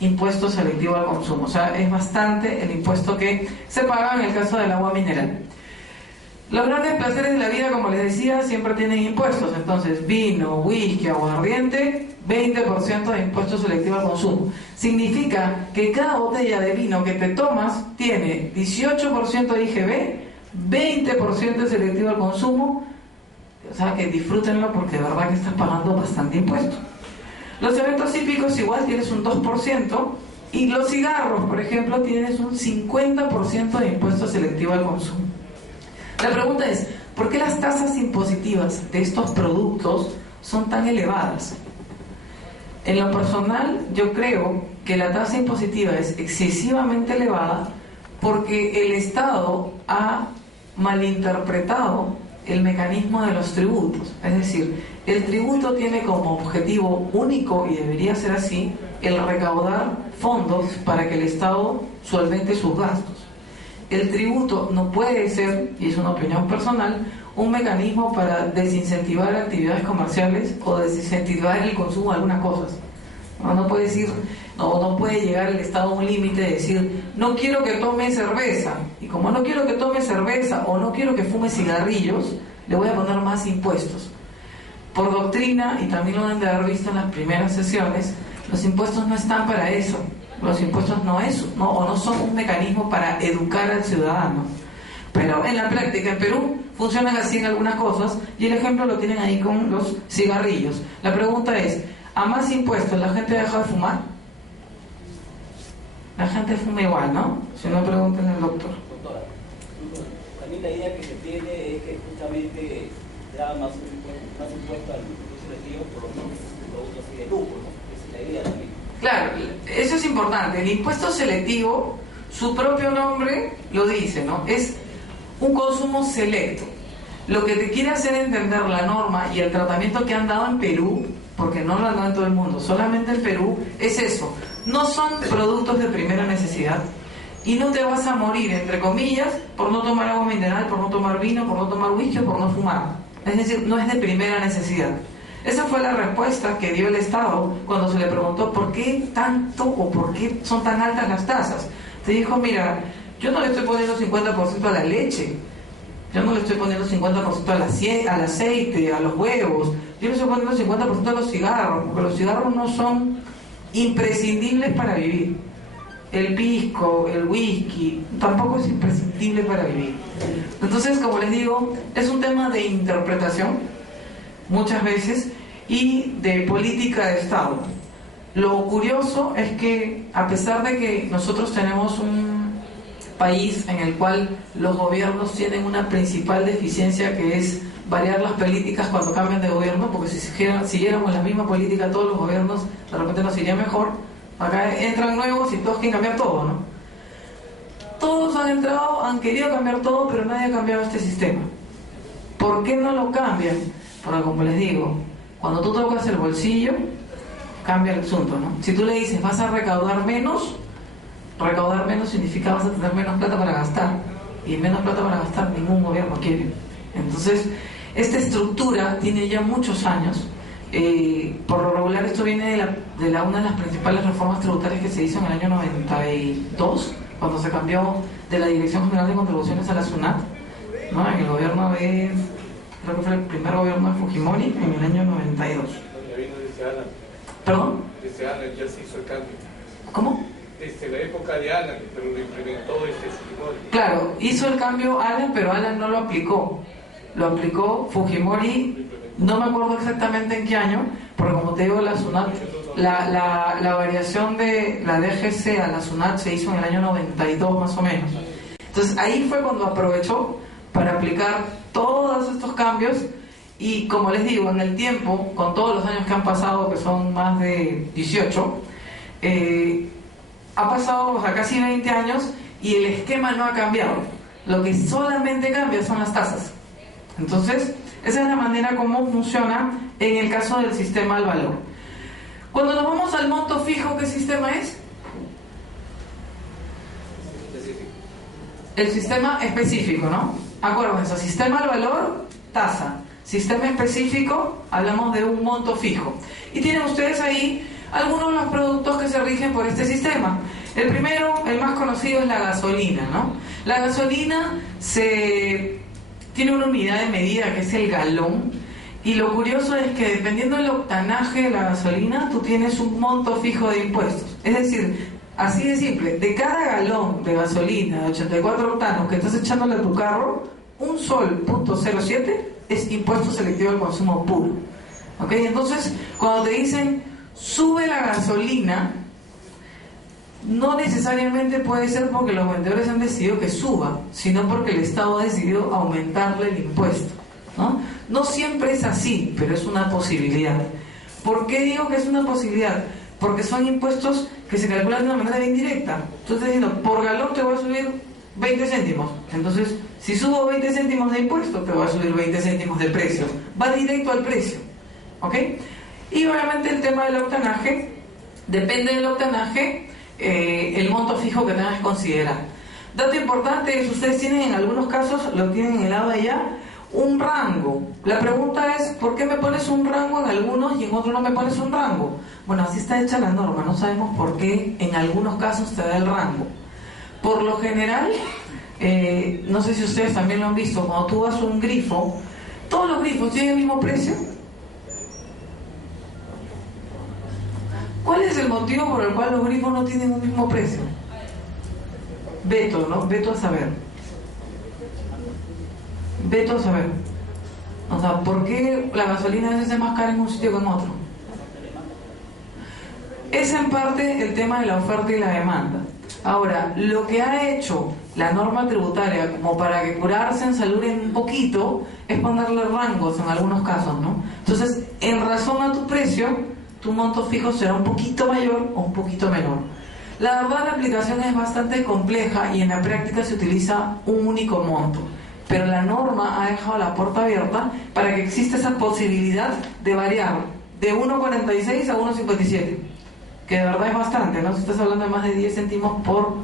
impuesto selectivo al consumo. O sea, es bastante el impuesto que se paga en el caso del agua mineral. Los grandes placeres de la vida, como les decía, siempre tienen impuestos. Entonces, vino, whisky, aguardiente, 20% de impuesto selectivo al consumo. Significa que cada botella de vino que te tomas tiene 18% de IGB, 20% de selectivo al consumo. O sea, que disfrútenlo porque de verdad que estás pagando bastante impuesto. Los eventos hípicos igual tienes un 2%, y los cigarros, por ejemplo, tienes un 50% de impuesto selectivo al consumo. La pregunta es, ¿por qué las tasas impositivas de estos productos son tan elevadas? En lo personal, yo creo que la tasa impositiva es excesivamente elevada porque el Estado ha malinterpretado el mecanismo de los tributos. Es decir, el tributo tiene como objetivo único, y debería ser así, el recaudar fondos para que el Estado solvente sus gastos. El tributo no puede ser, y es una opinión personal, un mecanismo para desincentivar actividades comerciales o desincentivar el consumo de algunas cosas. No puede decir, no puede llegar el Estado a un límite de decir, no quiero que tome cerveza, y como no quiero que tome cerveza o no quiero que fume cigarrillos, le voy a poner más impuestos. Por doctrina, y también lo han de haber visto en las primeras sesiones, los impuestos no están para eso. Los impuestos no son un mecanismo para educar al ciudadano. Pero en la práctica, en Perú, funcionan así en algunas cosas, y el ejemplo lo tienen ahí con los cigarrillos. La pregunta es, ¿a más impuestos la gente deja de fumar? La gente fuma igual, ¿no? Si no, pregunten al doctor. Doctora, también la idea que se tiene es que justamente da más impuesto al impuesto selectivo por los productos así de lujo, ¿no? Esa es la idea también. Claro, eso es importante. El impuesto selectivo, su propio nombre lo dice, ¿no? Es un consumo selecto. Lo que te quiere hacer entender la norma y el tratamiento que han dado en Perú, porque no lo han dado en todo el mundo, solamente en Perú, es eso. No son productos de primera necesidad y no te vas a morir, entre comillas, por no tomar agua mineral, por no tomar vino, por no tomar whisky o por no fumar. Es decir, no es de primera necesidad. Esa fue la respuesta que dio el Estado cuando se le preguntó por qué tanto o por qué son tan altas las tasas. Se dijo, mira, yo no le estoy poniendo 50% a la leche, yo no le estoy poniendo 50% al aceite, a los huevos, yo le estoy poniendo 50% a los cigarros, porque los cigarros no son imprescindibles para vivir. El pisco, el whisky, tampoco es imprescindible para vivir. Entonces, como les digo, es un tema de interpretación muchas veces y de política de Estado. Lo curioso es que a pesar de que nosotros tenemos un país en el cual los gobiernos tienen una principal deficiencia, que es variar las políticas cuando cambian de gobierno, porque si siguiéramos la misma política todos los gobiernos, de repente nos iría mejor. Acá entran nuevos y todos quieren cambiar todo, ¿no? Todos han entrado, han querido cambiar todo, pero nadie ha cambiado este sistema. ¿Por qué no lo cambian? Porque, como les digo, cuando tú tocas el bolsillo, cambia el asunto, ¿no? Si tú le dices, vas a recaudar menos significa vas a tener menos plata para gastar. y menos plata para gastar ningún gobierno quiere. Entonces, esta estructura tiene ya muchos años. Por lo regular esto viene de una de las principales reformas tributarias que se hizo en el año 92, cuando se cambió de la Dirección General de Contribuciones a la SUNAT, ¿no? En el gobierno creo que fue el primer gobierno de Fujimori, en el año 92. ¿Perdón? Desde Alan ya se hizo el cambio. ¿Cómo? Desde la época de Alan, pero lo implementó Fujimori. Claro, hizo el cambio Alan, pero Alan no lo aplicó. Lo aplicó Fujimori, no me acuerdo exactamente en qué año, porque como te digo, la SUNAT, la variación de la DGC a la SUNAT se hizo en el año 92 más o menos. Entonces ahí fue cuando aprovechó para aplicar todos estos cambios y, como les digo, en el tiempo, con todos los años que han pasado, que son más de 18, ha pasado, o sea, casi 20 años y el esquema no ha cambiado. Lo que solamente cambia son las tasas. Entonces, esa es la manera como funciona en el caso del sistema al valor. Cuando nos vamos al monto fijo, ¿qué sistema es? El sistema específico, ¿no? Acuérdense, sistema al valor, tasa. Sistema específico, hablamos de un monto fijo. Y tienen ustedes ahí algunos de los productos que se rigen por este sistema. El primero, el más conocido, es la gasolina, ¿no? La gasolina tiene una unidad de medida que es el galón, y lo curioso es que dependiendo del octanaje de la gasolina, tú tienes un monto fijo de impuestos. Es decir, así de simple, de cada galón de gasolina de 84 octanos que estás echándole a tu carro, un sol .07 es impuesto selectivo al consumo puro. ¿Ok? Entonces, cuando te dicen sube la gasolina, no necesariamente puede ser porque los vendedores han decidido que suba, sino porque el Estado ha decidido aumentarle el impuesto, ¿no? No siempre es así, pero es una posibilidad. ¿Por qué digo que es una posibilidad? Porque son impuestos que se calculan de una manera bien directa. Tú estás diciendo, por galón te voy a subir 20 céntimos. Entonces, si subo 20 céntimos de impuesto, te voy a subir 20 céntimos de precio. Va directo al precio. ¿Ok? Y obviamente el tema del octanaje, depende del octanaje, el monto fijo que tengas que considerar. Dato importante es, ustedes tienen en algunos casos, lo tienen en el lado de allá, un rango. La pregunta es, ¿por qué me pones un rango en algunos y en otros no me pones un rango? Bueno, así está hecha la norma, no sabemos por qué en algunos casos te da el rango. Por lo general, no sé si ustedes también lo han visto, cuando tú vas a un grifo, ¿todos los grifos tienen el mismo precio? ¿Cuál es el motivo por el cual los grifos no tienen un mismo precio? Veto, ¿no? Veto a saber. Veto a saber. O sea, ¿por qué la gasolina a veces es más cara en un sitio que en otro? Es en parte el tema de la oferta y la demanda. Ahora, lo que ha hecho la norma tributaria como para que curarse en salud en un poquito es ponerle rangos en algunos casos, ¿no? Entonces, en razón a tu precio, tu monto fijo será un poquito mayor o un poquito menor. La verdad, la aplicación es bastante compleja y en la práctica se utiliza un único monto, pero la norma ha dejado la puerta abierta para que exista esa posibilidad de variar de 1,46 a 1,57, que de verdad es bastante, ¿no? Si estás hablando de más de 10 céntimos por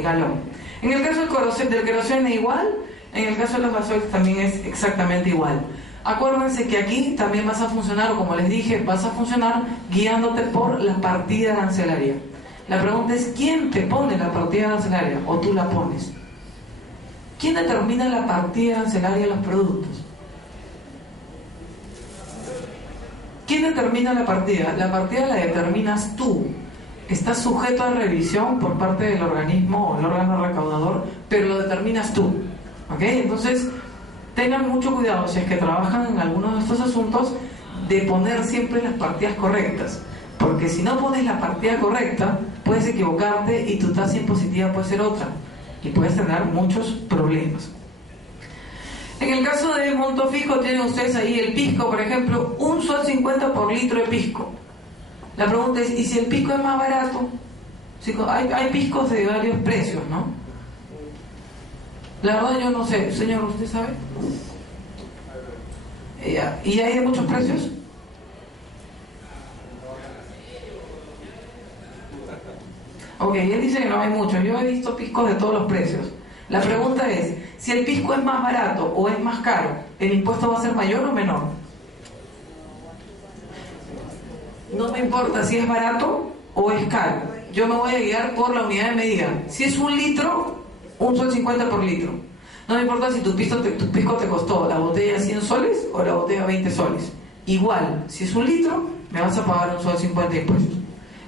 galón. En el caso del queroseno igual, en el caso de los gasoil también es exactamente igual. Acuérdense que aquí también vas a funcionar, o como les dije, vas a funcionar guiándote por la partida arancelaria. La pregunta es, ¿quién te pone la partida arancelaria? ¿O tú la pones? ¿Quién determina la partida arancelaria de los productos? ¿Quién determina la partida? La partida la determinas tú. Está sujeto a revisión por parte del organismo o el órgano recaudador, pero lo determinas tú. ¿Ok? Entonces, tengan mucho cuidado si es que trabajan en alguno de estos asuntos de poner siempre las partidas correctas, porque si no pones la partida correcta puedes equivocarte y tu tasa impositiva puede ser otra y puedes tener muchos problemas. En el caso del monto fijo tienen ustedes ahí el pisco, por ejemplo, 1 sol 50 por litro de pisco. La pregunta es, ¿y si el pisco es más barato? Hay piscos de varios precios, ¿no? La verdad yo no sé, señor, ¿usted sabe? ¿Y hay de muchos precios? Ok, él dice que no hay muchos. Yo he visto piscos de todos los precios. La pregunta es, si el pisco es más barato o es más caro, ¿el impuesto va a ser mayor o menor? No me importa si es barato o es caro. Yo me voy a guiar por la unidad de medida. Si es 1 litro, 1,50 sol por litro. No me importa si tu pisco te costó la botella 100 soles o la botella 20 soles. Igual, si es 1 litro, me vas a pagar 1,50 sol de impuestos.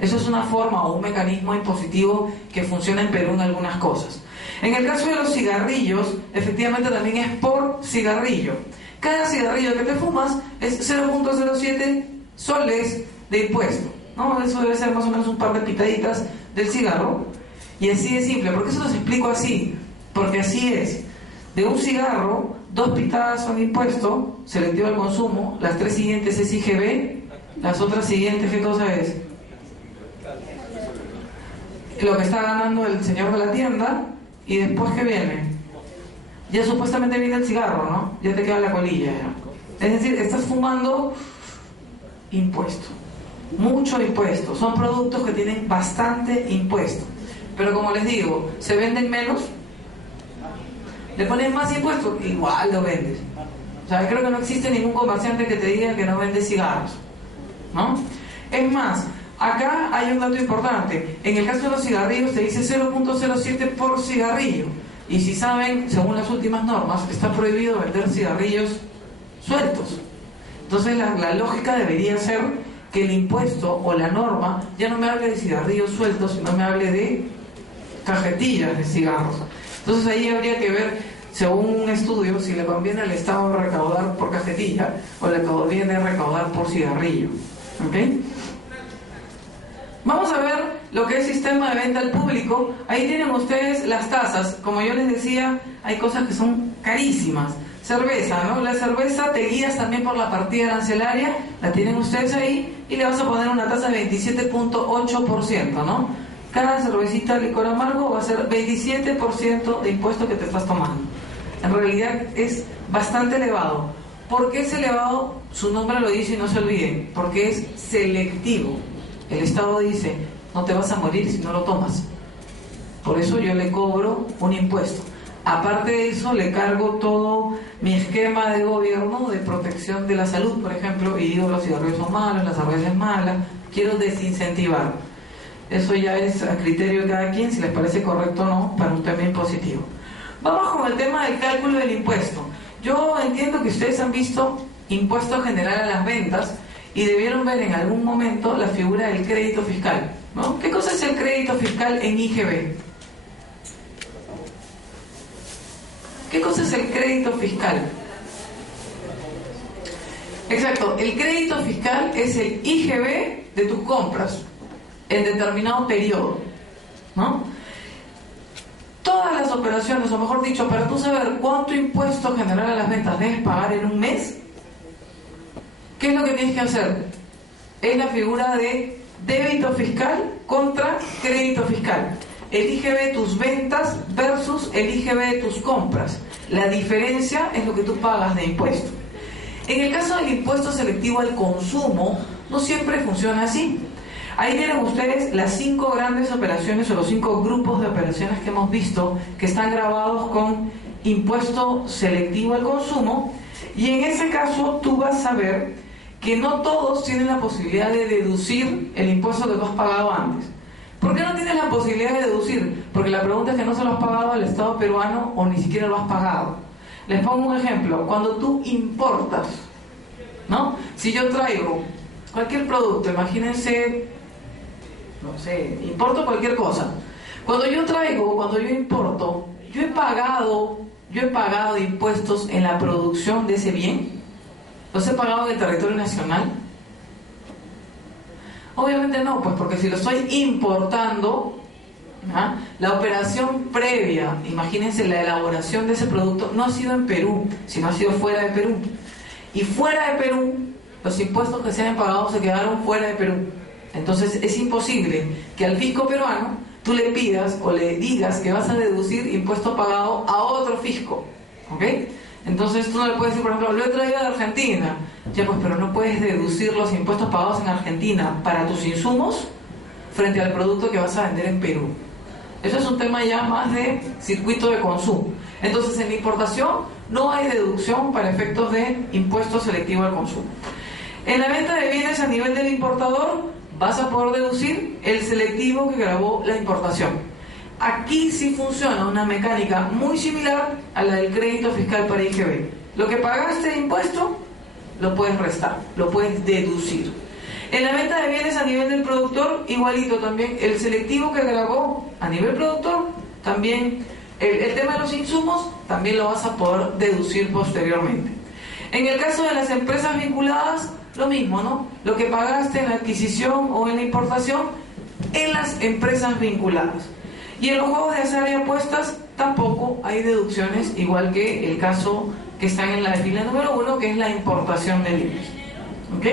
Eso es una forma o un mecanismo impositivo que funciona en Perú en algunas cosas. En el caso de los cigarrillos, efectivamente también es por cigarrillo. Cada cigarrillo que te fumas es 0,07 soles de impuesto, ¿no? Eso debe ser más o menos un par de pitaditas del cigarro. Y así de simple. ¿Por qué se los explico así? Porque así es. De un cigarro, 2 pitadas son impuesto, selectivo al consumo, las 3 siguientes es IGB, las otras siguientes, ¿qué cosa es? Lo que está ganando el señor de la tienda, y después ¿qué viene? Ya supuestamente viene el cigarro, ¿no? Ya te queda la colilla, ya. Es decir, estás fumando impuesto, mucho impuesto. Son productos que tienen bastante impuesto, pero como les digo, se venden menos. Le pones más impuestos, igual lo vendes. O sea, creo que no existe ningún comerciante que te diga que no vende cigarros, ¿no? Es más, acá hay un dato importante. En el caso de los cigarrillos te dice 0,07 por cigarrillo. Y si saben, según las últimas normas, está prohibido vender cigarrillos sueltos. Entonces la lógica debería ser que el impuesto o la norma ya no me hable de cigarrillos sueltos, sino me hable de cajetillas de cigarros. Entonces ahí habría que ver, según un estudio, si le conviene al Estado recaudar por cajetilla o le conviene recaudar por cigarrillo. ¿Ok? Vamos a ver lo que es sistema de venta al público. Ahí tienen ustedes las tasas. Como yo les decía, hay cosas que son carísimas. Cerveza, ¿no? La cerveza te guías también por la partida arancelaria, la tienen ustedes ahí, y le vas a poner una tasa de 27.8%, ¿no? Cada cervecita de licor amargo va a ser 27% de impuesto que te estás tomando. En realidad es bastante elevado. ¿Por qué es elevado? Su nombre lo dice y no se olviden, porque es selectivo. El Estado dice, no te vas a morir si no lo tomas. Por eso yo le cobro un impuesto. Aparte de eso, le cargo todo mi esquema de gobierno de protección de la salud, por ejemplo, y digo, los cigarrillos son malos, la cerveza es mala, quiero desincentivar. Eso ya es a criterio de cada quien, si les parece correcto o no, para un tema impositivo. Vamos con el tema del cálculo del impuesto. Yo entiendo que ustedes han visto impuesto general a las ventas y debieron ver en algún momento la figura del crédito fiscal, ¿no? ¿Qué cosa es el crédito fiscal en IGB? ¿Qué cosa es el crédito fiscal? Exacto, el crédito fiscal es el IGB de tus compras en determinado periodo, ¿no? Todas las operaciones, o mejor dicho, para tú saber cuánto impuesto general a las ventas debes pagar en un mes, ¿qué es lo que tienes que hacer? Es la figura de débito fiscal contra crédito fiscal. El IGB de tus ventas versus el IGB de tus compras. La diferencia es lo que tú pagas de impuesto. En el caso del impuesto selectivo al consumo, no siempre funciona así. Ahí tienen ustedes las 5 grandes operaciones o los 5 grupos de operaciones que hemos visto que están grabados con impuesto selectivo al consumo, y en ese caso tú vas a ver que no todos tienen la posibilidad de deducir el impuesto que tú has pagado antes. ¿Por qué no tienes la posibilidad de deducir? Porque la pregunta es que no se lo has pagado al Estado peruano o ni siquiera lo has pagado. Les pongo un ejemplo. Cuando tú importas, ¿no? Si yo traigo cualquier producto, imagínense, no sé, importo cualquier cosa. Cuando yo importo, yo he pagado impuestos en la producción de ese bien. ¿Los he pagado en el territorio nacional? Obviamente no, pues porque si lo estoy importando, ¿ah? La operación previa, imagínense, la elaboración de ese producto no ha sido en Perú, sino ha sido fuera de Perú. Y fuera de Perú, los impuestos que se han pagado se quedaron fuera de Perú. Entonces es imposible que al fisco peruano tú le pidas o le digas que vas a deducir impuesto pagado a otro fisco, ¿ok? Entonces tú no le puedes decir, por ejemplo, lo he traído de Argentina. Ya pues, pero no puedes deducir los impuestos pagados en Argentina para tus insumos frente al producto que vas a vender en Perú. Eso es un tema ya más de circuito de consumo. Entonces, en la importación no hay deducción para efectos de impuesto selectivo al consumo. En la venta de bienes a nivel del importador, vas a poder deducir el selectivo que gravó la importación. Aquí sí funciona una mecánica muy similar a la del crédito fiscal para IGB. Lo que pagaste de impuesto, lo puedes restar, lo puedes deducir. En la venta de bienes a nivel del productor, igualito también, el selectivo que gravó a nivel productor, también el tema de los insumos, también lo vas a poder deducir posteriormente. En el caso de las empresas vinculadas, lo mismo, ¿no? Lo que pagaste en la adquisición o en la importación, en las empresas vinculadas. Y en los juegos de azar y apuestas, tampoco hay deducciones, igual que el caso que está en la fila número 1, que es la importación de bienes. ¿Ok?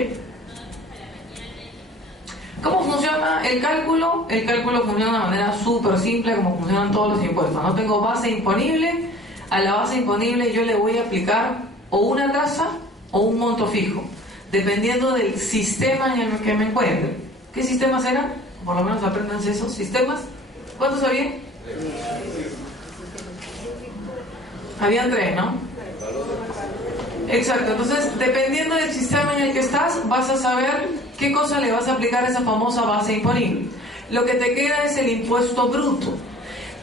¿Cómo funciona el cálculo? El cálculo funciona de una manera súper simple, como funcionan todos los impuestos. No tengo base imponible, a la base imponible yo le voy a aplicar o una tasa o un monto fijo, dependiendo del sistema en el que me encuentre. ¿Qué sistemas eran? Por lo menos apréndanse esos sistemas. ¿Cuántos había? Habían 3, ¿no? Exacto, entonces dependiendo del sistema en el que estás, vas a saber qué cosa le vas a aplicar a esa famosa base imponible. Lo que te queda es el impuesto bruto.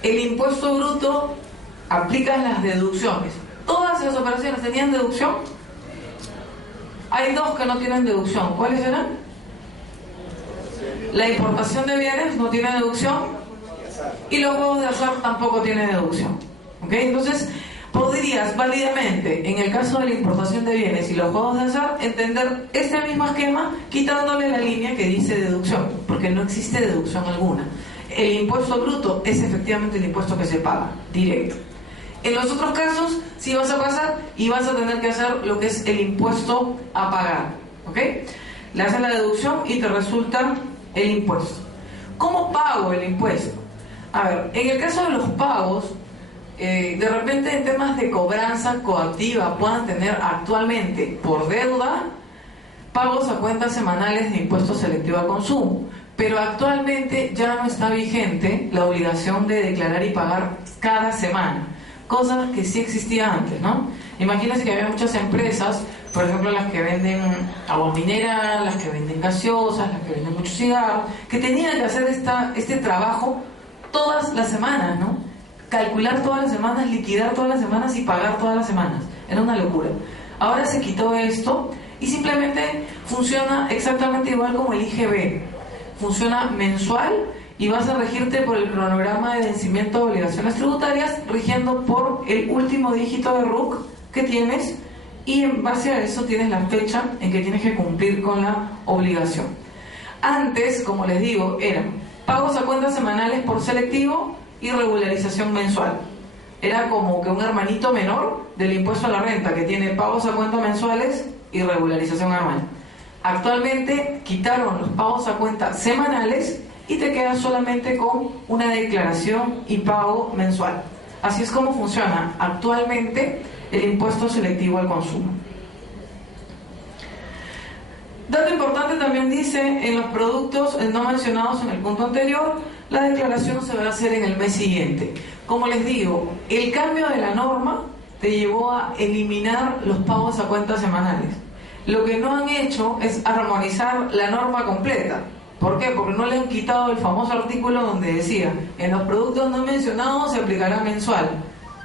El impuesto bruto aplicas las deducciones. ¿Todas las operaciones tenían deducción? Hay 2 que no tienen deducción. ¿Cuáles eran? La importación de bienes no tiene deducción y los juegos de azar tampoco tienen deducción. ¿Ok? Entonces, podrías válidamente, en el caso de la importación de bienes y los juegos de azar, entender este mismo esquema quitándole la línea que dice deducción, porque no existe deducción alguna. El impuesto bruto es efectivamente el impuesto que se paga, directo. En los otros casos, sí vas a pasar y vas a tener que hacer lo que es el impuesto a pagar. ¿Ok? Le haces la deducción y te resulta el impuesto. ¿Cómo pago el impuesto? A ver, en el caso de los pagos, de repente en temas de cobranza coactiva puedan tener actualmente por deuda pagos a cuentas semanales de impuesto selectivo al consumo, pero actualmente ya no está vigente la obligación de declarar y pagar cada semana, cosa que sí existía antes, ¿no? Imagínense que había muchas empresas, por ejemplo las que venden agua mineral, las que venden gaseosas, las que venden muchos cigarros, que tenían que hacer este trabajo todas las semanas, ¿no? Calcular todas las semanas, liquidar todas las semanas y pagar todas las semanas. Era una locura. Ahora se quitó esto y simplemente funciona exactamente igual como el IGB. Funciona mensual y vas a regirte por el cronograma de vencimiento de obligaciones tributarias, rigiendo por el último dígito de RUC que tienes, y en base a eso tienes la fecha en que tienes que cumplir con la obligación. Antes, como les digo, eran pagos a cuentas semanales por selectivo y regularización mensual. Era como que un hermanito menor del impuesto a la renta, que tiene pagos a cuentas mensuales y regularización anual. Actualmente quitaron los pagos a cuentas semanales y te quedas solamente con una declaración y pago mensual. Así es como funciona actualmente el impuesto selectivo al consumo. Dato importante también dice, en los productos no mencionados en el punto anterior, la declaración se va a hacer en el mes siguiente. Como les digo, el cambio de la norma te llevó a eliminar los pagos a cuentas semanales. Lo que no han hecho es armonizar la norma completa. ¿Por qué? Porque no le han quitado el famoso artículo donde decía, en los productos no mencionados se aplicará mensual.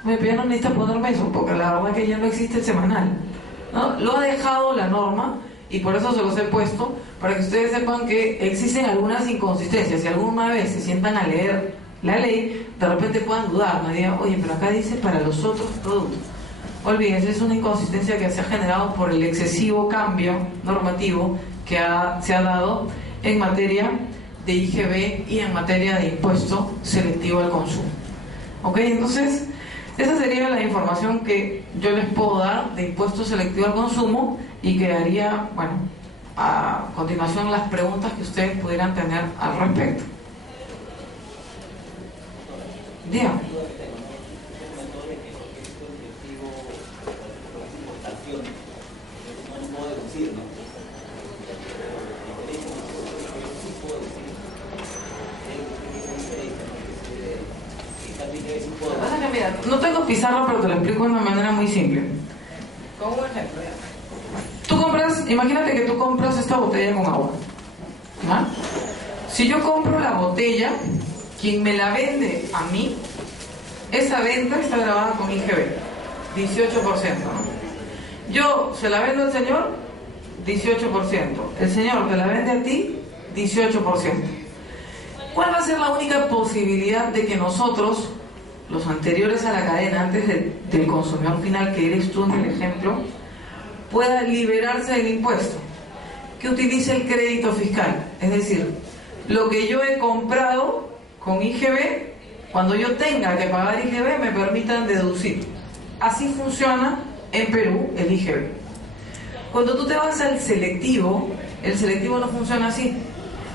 Ya no necesitas ponerme eso, porque la verdad es que ya no existe el semanal, ¿no? Lo ha dejado la norma, y por eso se los he puesto, para que ustedes sepan que existen algunas inconsistencias. Si alguna vez se sientan a leer la ley, de repente puedan dudar, me digan, oye, pero acá dice para los otros productos. Olvídense, es una inconsistencia que se ha generado por el excesivo cambio normativo que se ha dado en materia de IGB y en materia de impuesto selectivo al consumo. ¿Ok? Entonces, esa sería la información que yo les puedo dar de impuesto selectivo al consumo, y quedaría, bueno, a continuación las preguntas que ustedes pudieran tener al respecto. Diga. Pasa que, mira, no tengo pizarra, pero te lo explico de una manera muy simple. Con un ejemplo, ya. Tú compras, imagínate que tú compras esta botella con agua. ¿Ah? Si yo compro la botella, quien me la vende a mí, esa venta está grabada con IGB, 18%, ¿no? Yo se la vendo al señor, 18%. El señor te la vende a ti, 18%. ¿Cuál va a ser la única posibilidad de que nosotros, los anteriores a la cadena, antes del consumidor final, que eres tú en el ejemplo, pueda liberarse del impuesto? Que utilice el crédito fiscal. Es decir, lo que yo he comprado con IGB, cuando yo tenga que pagar IGB, me permitan deducir. Así funciona en Perú el IGB. Cuando tú te vas al selectivo, el selectivo no funciona así.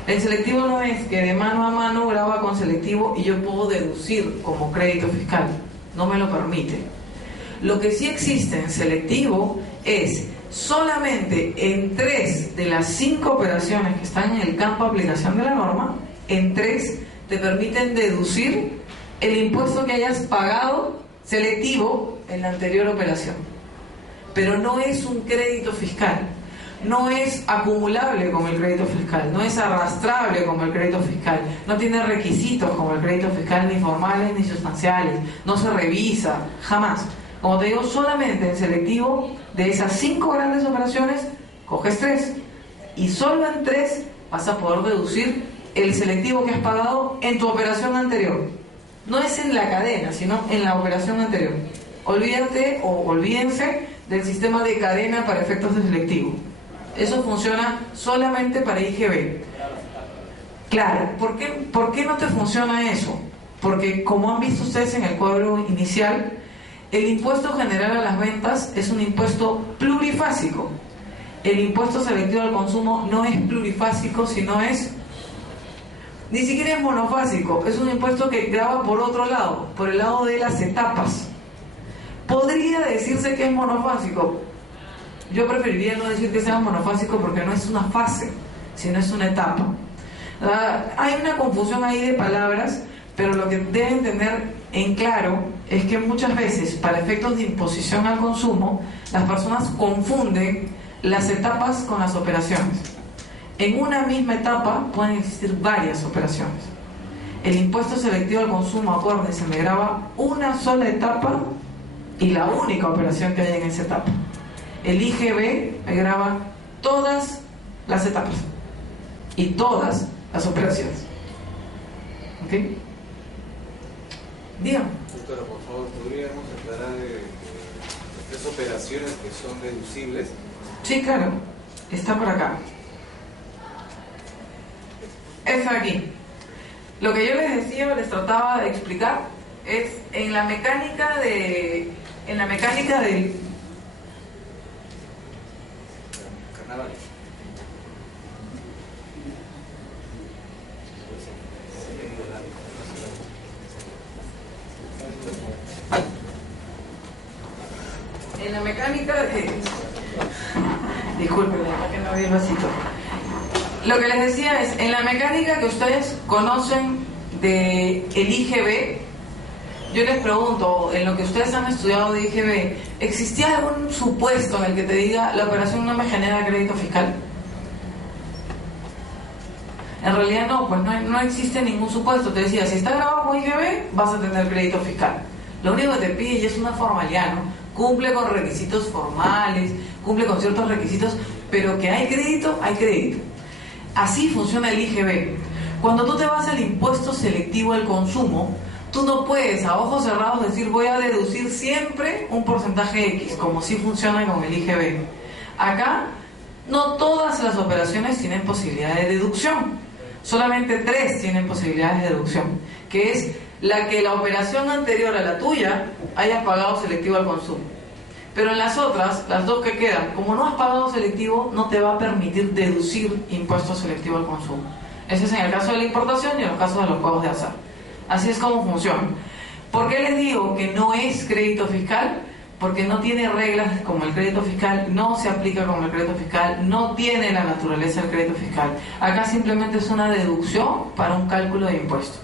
El selectivo no es que de mano a mano graba con selectivo y yo puedo deducir como crédito fiscal. No me lo permite. Lo que sí existe en selectivo es solamente en 3 de las 5 operaciones que están en el campo de aplicación de la norma, en 3 te permiten deducir el impuesto que hayas pagado selectivo en la anterior operación. Pero no es un crédito fiscal. No es acumulable como el crédito fiscal, no es arrastrable como el crédito fiscal, no tiene requisitos como el crédito fiscal, ni formales ni sustanciales, no se revisa, jamás. Como te digo, solamente en selectivo, de esas 5 grandes operaciones, coges 3, y solo en 3 vas a poder deducir el selectivo que has pagado en tu operación anterior. No es en la cadena, sino en la operación anterior. Olvídate o olvídense del sistema de cadena para efectos de selectivo. Eso funciona solamente para IGB. Claro, ¿por qué no te funciona eso? Porque, como han visto ustedes en el cuadro inicial, el impuesto general a las ventas es un impuesto plurifásico. El impuesto selectivo al consumo no es plurifásico, sino ni siquiera es monofásico. Es un impuesto que grava por otro lado, por el lado de las etapas. Podría decirse que es monofásico. Yo preferiría no decir que sea monofásico porque no es una fase, sino es una etapa. Hay una confusión ahí de palabras, pero lo que deben tener en claro es que muchas veces, para efectos de imposición al consumo, las personas confunden las etapas con las operaciones. En una misma etapa pueden existir varias operaciones. El impuesto selectivo al consumo, acuérdense, me grava una sola etapa y la única operación que hay en esa etapa. El IGB me grava todas las etapas y todas las operaciones. ¿Ok? Dígame. Doctora, por favor, ¿podríamos aclarar las 3 operaciones que son deducibles? Sí, claro. Está por acá. Es aquí. Lo que yo les decía, les trataba de explicar, es en la mecánica del Carnaval. En la mecánica de... Disculpen, que no vi el vasito. Lo que les decía es, en la mecánica que ustedes conocen de el IGB, yo les pregunto, en lo que ustedes han estudiado de IGB, ¿existía algún supuesto en el que te diga la operación no me genera crédito fiscal? En realidad no, pues no existe ningún supuesto. Te decía, si está grabado con IGB, vas a tener crédito fiscal. Lo único que te pide ya es una formalidad, ¿no? Cumple con requisitos formales, cumple con ciertos requisitos, pero que hay crédito, hay crédito. Así funciona el IGB. Cuando tú te vas al impuesto selectivo al consumo, tú no puedes a ojos cerrados decir voy a deducir siempre un porcentaje X, como sí funciona con el IGB. Acá, no todas las operaciones tienen posibilidad de deducción. Solamente 3 tienen posibilidades de deducción, que es la que la operación anterior a la tuya hayas pagado selectivo al consumo. Pero en las otras, las 2 que quedan, como no has pagado selectivo, no te va a permitir deducir impuesto selectivo al consumo. Ese es en el caso de la importación y en los casos de los juegos de azar. Así es como funciona. ¿Por qué les digo que no es crédito fiscal? Porque no tiene reglas como el crédito fiscal, no se aplica como el crédito fiscal, no tiene la naturaleza del crédito fiscal. Acá simplemente es una deducción para un cálculo de impuesto.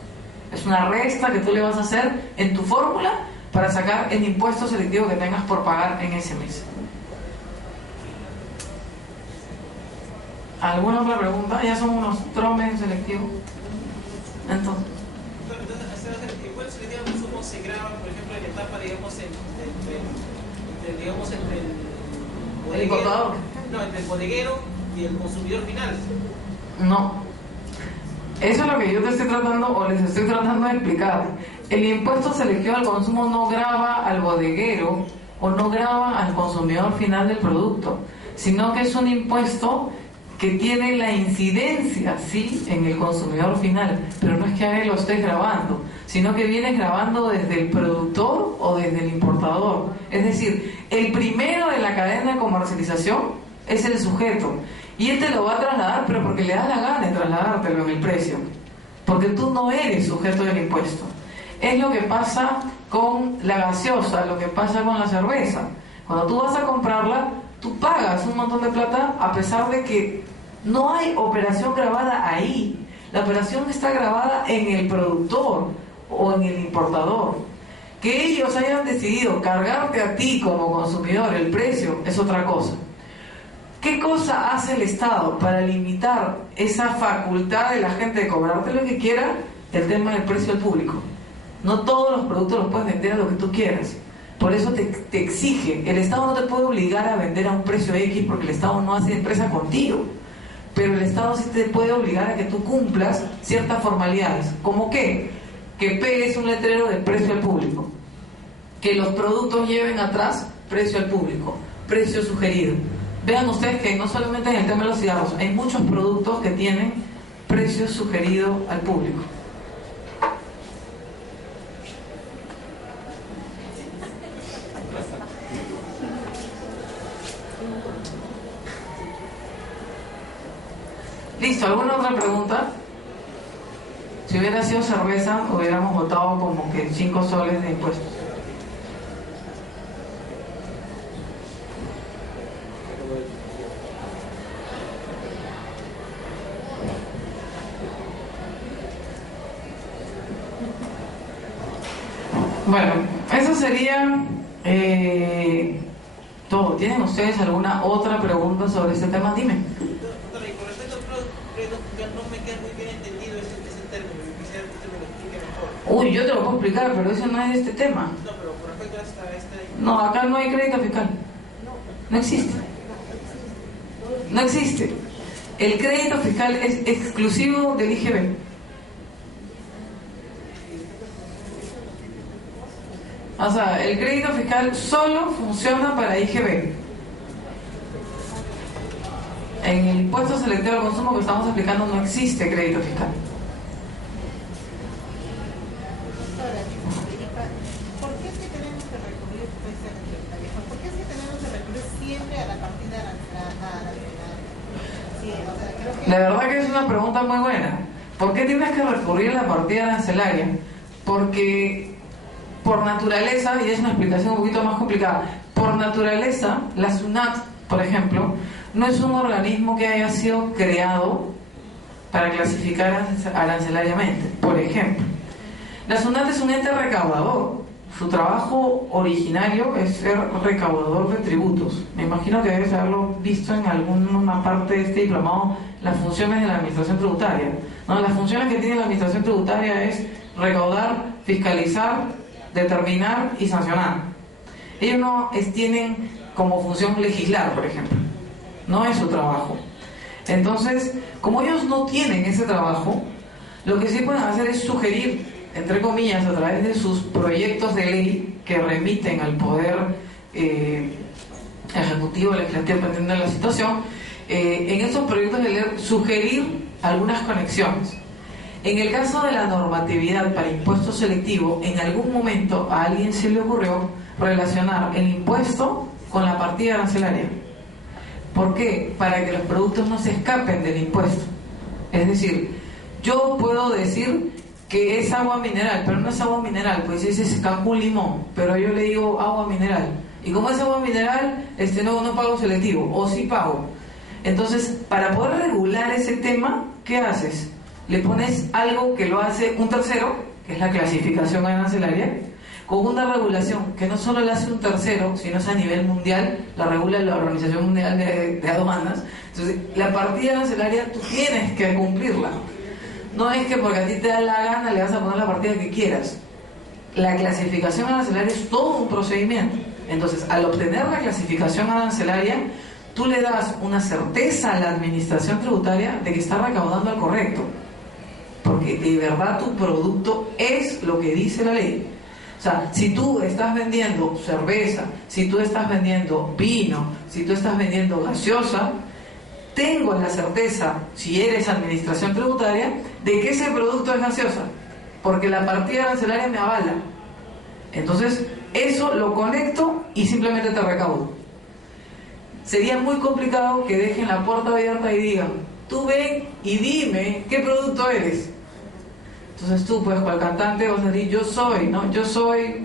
Es una resta que tú le vas a hacer en tu fórmula para sacar el impuesto selectivo que tengas por pagar en ese mes. ¿Alguna otra pregunta? Ya son unos tromes selectivos. Entonces, el impuesto selectivo de consumo se graba, por ejemplo, en la etapa, digamos, entre ¿el importador? No, entre el bodeguero y el consumidor final. No. Eso es lo que yo te estoy tratando, o les estoy tratando de explicar. El impuesto selectivo al consumo no grava al bodeguero o no grava al consumidor final del producto, sino que es un impuesto que tiene la incidencia, sí, en el consumidor final, pero no es que a él lo estés grabando, sino que vienes grabando desde el productor o desde el importador. Es decir, el primero de la cadena de comercialización es el sujeto, y él te lo va a trasladar, pero porque le da la gana de trasladártelo en el precio, porque tú no eres sujeto del impuesto. Es lo que pasa con la gaseosa, lo que pasa con la cerveza. Cuando tú vas a comprarla, tú pagas un montón de plata a pesar de que no hay operación grabada ahí. La operación está grabada en el productor o en el importador. Que ellos hayan decidido cargarte a ti como consumidor el precio es otra cosa. ¿Qué cosa hace el Estado para limitar esa facultad de la gente de cobrarte lo que quiera? El tema del precio al público. No todos los productos los puedes vender a lo que tú quieras. Por eso te exige. El Estado no te puede obligar a vender a un precio X porque el Estado no hace empresa contigo. Pero el Estado sí te puede obligar a que tú cumplas ciertas formalidades. ¿Cómo qué? Que pegues un letrero de precio al público. Que los productos lleven atrás precio al público. Precio sugerido. Vean ustedes que no solamente en el tema de los cigarros, hay muchos productos que tienen precio sugerido al público. Listo, ¿alguna otra pregunta? Si hubiera sido cerveza, hubiéramos votado como que 5 soles de impuestos. Bueno, eso sería todo. ¿Tienen ustedes alguna otra pregunta sobre este tema? Dime. No me queda muy bien entendido ese término, quisiera que usted me lo explique mejor. Uy, yo te lo puedo explicar, pero eso no es este tema. No, pero con respecto a esta... No, acá no hay crédito fiscal. No existe. No existe. El crédito fiscal es exclusivo del IGB. O sea, el crédito fiscal solo funciona para IGB. En el impuesto selectivo al consumo que estamos aplicando no existe crédito fiscal. ¿Por qué es que tenemos que recurrir ¿Por qué es que tenemos que recurrir siempre a la partida arancelaria? Sí, o sea, creo que... La verdad que es una pregunta muy buena. ¿Por qué tienes que recurrir a la partida arancelaria? Porque por naturaleza, y es una explicación un poquito más complicada, por naturaleza, la SUNAT, por ejemplo, no es un organismo que haya sido creado para clasificar arancelariamente. Por ejemplo, la SUNAT es un ente recaudador. Su trabajo originario es ser recaudador de tributos. Me imagino que debes haberlo visto en alguna parte de este diplomado, las funciones de la administración tributaria. ¿No? Las funciones que tiene la administración tributaria es recaudar, fiscalizar, determinar y sancionar. Ellos no tienen como función legislar, por ejemplo. No es su trabajo. Entonces, como ellos no tienen ese trabajo, lo que sí pueden hacer es sugerir, entre comillas, a través de sus proyectos de ley que remiten al poder ejecutivo, legislativo, dependiendo de la situación, en esos proyectos de ley sugerir algunas conexiones. En el caso de la normatividad para impuesto selectivo, en algún momento a alguien se le ocurrió relacionar el impuesto con la partida arancelaria. ¿Por qué? Para que los productos no se escapen del impuesto. Es decir, yo puedo decir que es agua mineral, pero no es agua mineral, pues es Cancún limón, pero yo le digo agua mineral. Y como es agua mineral, no pago selectivo, o sí pago. Entonces, para poder regular ese tema, ¿qué haces? le pones algo que lo hace un tercero, que es la clasificación arancelaria, con una regulación que no solo la hace un tercero, sino es a nivel mundial, la regula la Organización Mundial de Aduanas. Entonces, la partida arancelaria tú tienes que cumplirla. No es que porque a ti te da la gana le vas a poner la partida que quieras. La clasificación arancelaria es todo un procedimiento. Entonces, al obtener la clasificación arancelaria, tú le das una certeza a la administración tributaria de que está recaudando al correcto. Porque de verdad tu producto es lo que dice la ley. O sea, si tú estás vendiendo cerveza, si tú estás vendiendo vino, si tú estás vendiendo gaseosa, tengo la certeza, si eres administración tributaria, de que ese producto es gaseosa, porque la partida arancelaria me avala. Entonces, eso lo conecto y simplemente te recaudo. Sería muy complicado que dejen la puerta abierta y digan, tú ven y dime qué producto eres. Entonces tú, pues, cual cantante vas a decir, yo soy, ¿no? Yo soy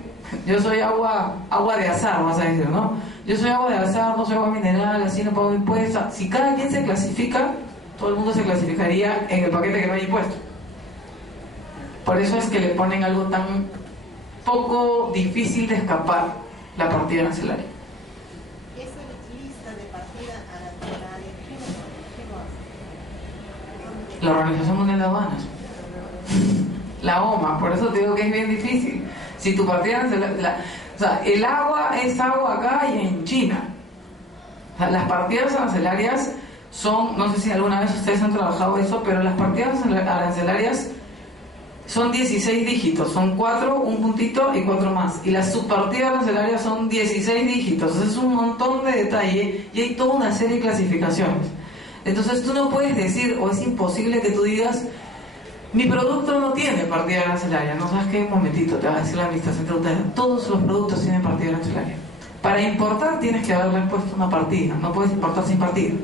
agua de azar, vas a decir, ¿no? Yo soy agua de azar, no soy agua mineral, así no pago impuestos. Si cada quien se clasifica, todo el mundo se clasificaría en el paquete que no hay impuesto. Por eso es que le ponen algo tan poco difícil de escapar, la partida arancelaria. Esa lista de partida arancelaria, ¿qué lo hace? La Organización Mundial de Aduanas, la OMA, por eso te digo que es bien difícil. Si tu partida arancelaria, o sea, el agua es agua acá y en China. O sea, las partidas arancelarias son, no sé si alguna vez ustedes han trabajado eso, pero las partidas arancelarias son 16 dígitos, son 4, un puntito y 4 más. Y las subpartidas arancelarias son 16 dígitos, es un montón de detalle y hay toda una serie de clasificaciones. Entonces tú no puedes decir, o es imposible que tú digas, mi producto no tiene partida arancelaria. No sabes qué, un momentito, te va a decir la administración tributaria, todos los productos tienen partida arancelaria. Para importar tienes que haberle puesto una partida, no puedes importar sin partida.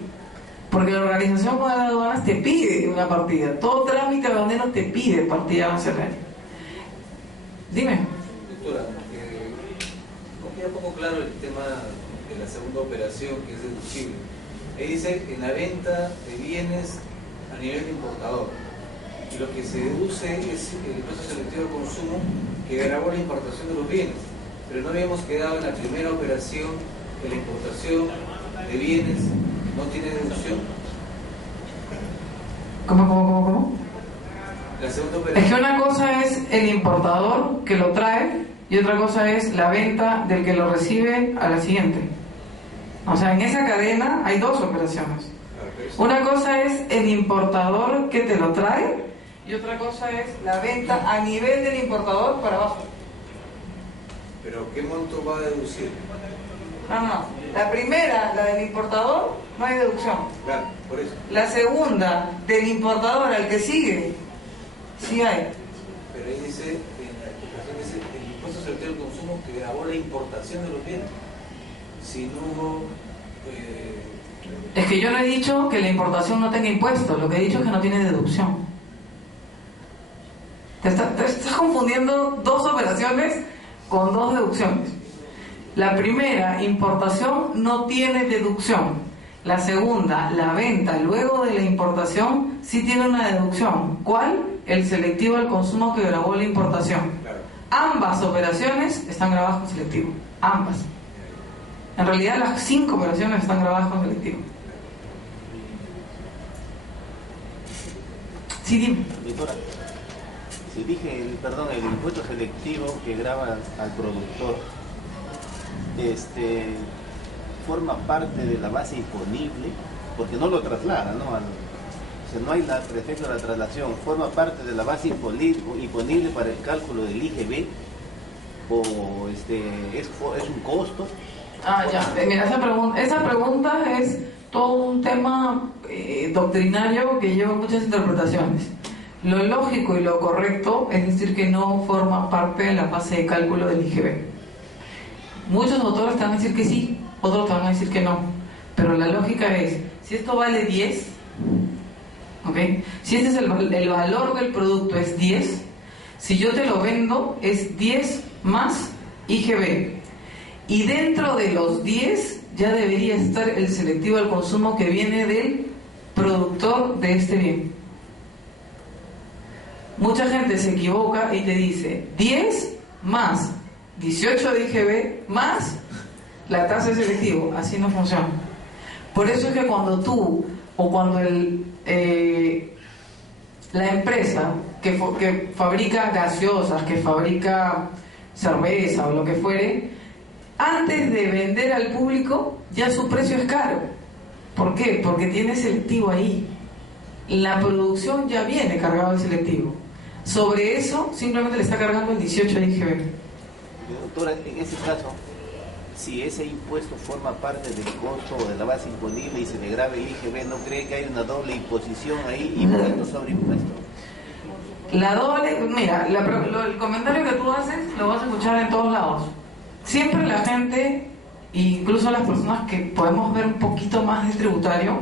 Porque la Organización Mundial de Aduanas te pide una partida. Todo trámite aduanero te pide partida arancelaria. Dime. Doctora, no queda poco claro el tema de la segunda operación, que es deducible. Ahí dice, en la venta de bienes a nivel de importador. Y lo que se deduce es el impuesto selectivo al consumo que grabó la importación de los bienes. Pero no habíamos quedado en la primera operación de la importación de bienes. ¿No tiene deducción? ¿Cómo? La segunda operación. Es que una cosa es el importador que lo trae y otra cosa es la venta del que lo recibe a la siguiente. O sea, en esa cadena hay dos operaciones. Una cosa es el importador que te lo trae y otra cosa es la venta a nivel del importador para abajo. ¿Pero qué monto va a deducir? No. La primera, la del importador, no hay deducción. Claro, por eso. La segunda, del importador al que sigue, sí hay. Pero ahí dice, en la explicación dice, el impuesto selectivo al consumo que grabó la importación de los bienes. Si no hubo... Es que yo no he dicho que la importación no tenga impuestos, lo que he dicho es que no tiene deducción. Te estás confundiendo dos operaciones con dos deducciones. La primera, importación, no tiene deducción. La segunda, la venta luego de la importación, sí tiene una deducción. ¿Cuál? El selectivo al consumo que grabó la importación. Claro. Ambas operaciones están grabadas con selectivo. Ambas. En realidad las 5 operaciones están grabadas con selectivo. Sí, dime. Doctora, si dije, el impuesto selectivo que grava al productor, forma parte de la base imponible, porque no lo traslada, ¿no? O sea, no hay el efecto de la traslación, forma parte de la base imponible para el cálculo del IGB, o es un costo. Ya, mira, esa pregunta es todo un tema doctrinario que lleva muchas interpretaciones. Lo lógico y lo correcto es decir que no forma parte de la base de cálculo del IGB. Muchos autores te van a decir que sí, otros te van a decir que no. Pero la lógica es, si esto vale 10, ¿ok? Si este es el valor del producto es 10, si yo te lo vendo es 10 más IGB. Y dentro de los 10 ya debería estar el selectivo al consumo que viene del productor de este bien. Mucha gente se equivoca y te dice 10 más 18 de IGB más la tasa de selectivo. Así no funciona. Por eso es que cuando tú o cuando la empresa que fabrica gaseosas, que fabrica cerveza o lo que fuere, antes de vender al público ya su precio es caro. ¿Por qué? Porque tiene selectivo ahí. La producción ya viene cargado de selectivo. Sobre eso simplemente le está cargando el 18 de IGB. Doctora, en ese caso, si ese impuesto forma parte del costo o de la base imponible y se le grava el IGB, ¿no cree que hay una doble imposición ahí, impuesto sobre impuesto? La doble, mira, el comentario que tú haces lo vas a escuchar en todos lados. Siempre la gente, incluso las personas que podemos ver un poquito más de tributario,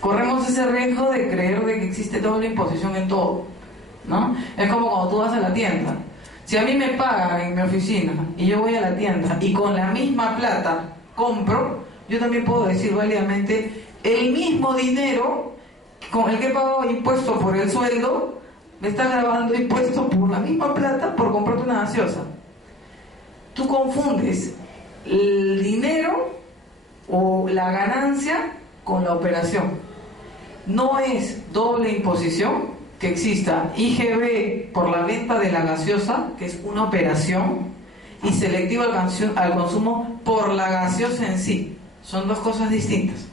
corremos ese riesgo de creer de que existe doble imposición en todo, ¿no? Es como cuando tú vas a la tienda. Si a mí me pagan en mi oficina y yo voy a la tienda y con la misma plata compro, yo también puedo decir válidamente el mismo dinero con el que he pagado impuesto por el sueldo, me está grabando impuestos por la misma plata por comprarte una gaseosa. Tú confundes el dinero o la ganancia con la operación. No es doble imposición que exista IGB por la venta de la gaseosa, que es una operación, y selectivo al consumo por la gaseosa en sí. Son dos cosas distintas.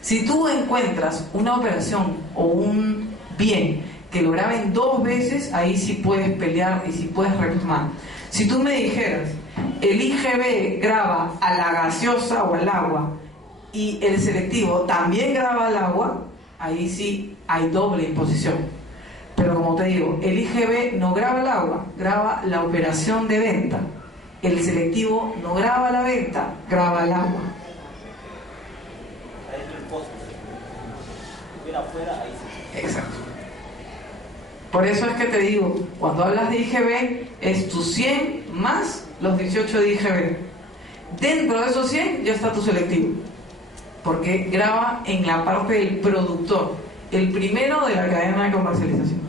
Si tú encuentras una operación o un bien que lo graben 2 veces, ahí sí puedes pelear y sí puedes reclamar. Si tú me dijeras, el IGB graba a la gaseosa o al agua y el selectivo también graba al agua, ahí sí hay doble imposición. Pero como te digo, el IGB no graba el agua, graba la operación de venta. El selectivo no graba la venta, graba el agua. Ahí es el impuesto. Si hubiera afuera, ahí sí. Exacto. Por eso es que te digo, cuando hablas de IGB, es tu 100 más los 18 de IGB. Dentro de esos 100 ya está tu selectivo, porque graba en la parte del productor, el primero de la cadena de comercialización.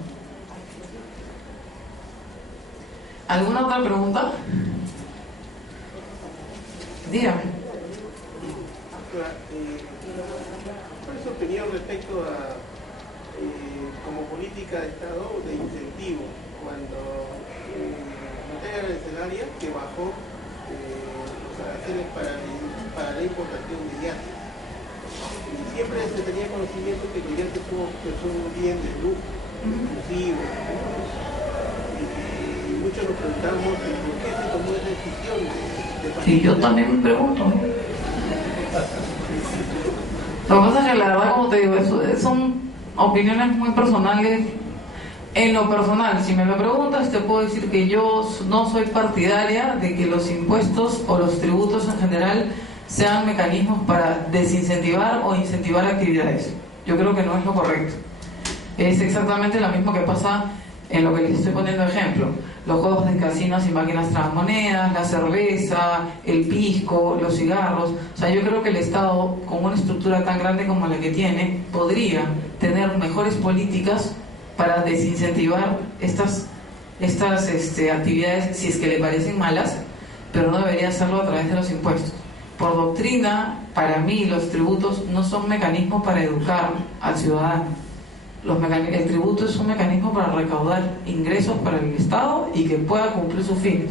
¿Alguna otra pregunta? Dígame. ¿Cuál es su opinión respecto a, como política de Estado, de incentivo, cuando la materia arancelaria que bajó los aranceles para la importación de yates? Y siempre se tenía conocimiento que los yates son un bien de lujo, exclusivo, y muchos nos preguntamos por qué se tomó esa decisión de Sí, yo también me pregunto. Lo que pasa es que la verdad, como te digo, son opiniones muy personales. En lo personal, si me lo preguntas, te puedo decir que yo no soy partidaria de que los impuestos o los tributos en general sean mecanismos para desincentivar o incentivar actividades. Yo creo que no es lo correcto. Es exactamente lo mismo que pasa en lo que les estoy poniendo ejemplo. Los juegos de casinos y máquinas tragamonedas, la cerveza, el pisco, los cigarros. O sea, yo creo que el Estado, con una estructura tan grande como la que tiene, podría tener mejores políticas para desincentivar estas actividades, si es que le parecen malas, pero no debería hacerlo a través de los impuestos. Por doctrina, para mí los tributos no son mecanismos para educar al ciudadano. El tributo es un mecanismo para recaudar ingresos para el Estado y que pueda cumplir sus fines,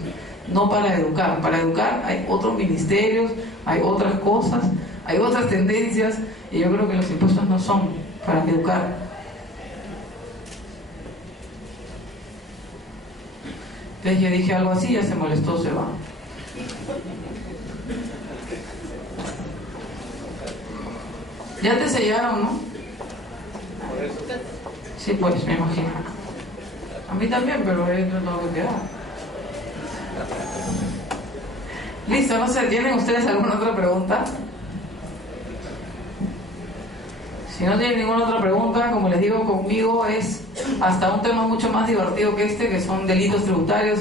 no para educar. Para educar hay otros ministerios, hay otras cosas, hay otras tendencias, y yo creo que los impuestos no son para educar. Entonces yo dije algo así, ya se molestó, se va. Ya te sellaron, ¿no? Sí, pues, me imagino. A mí también, pero he tratado de quedar. Listo, no sé, ¿tienen ustedes alguna otra pregunta? Si no tienen ninguna otra pregunta, como les digo, conmigo es hasta un tema mucho más divertido que este, que son delitos tributarios,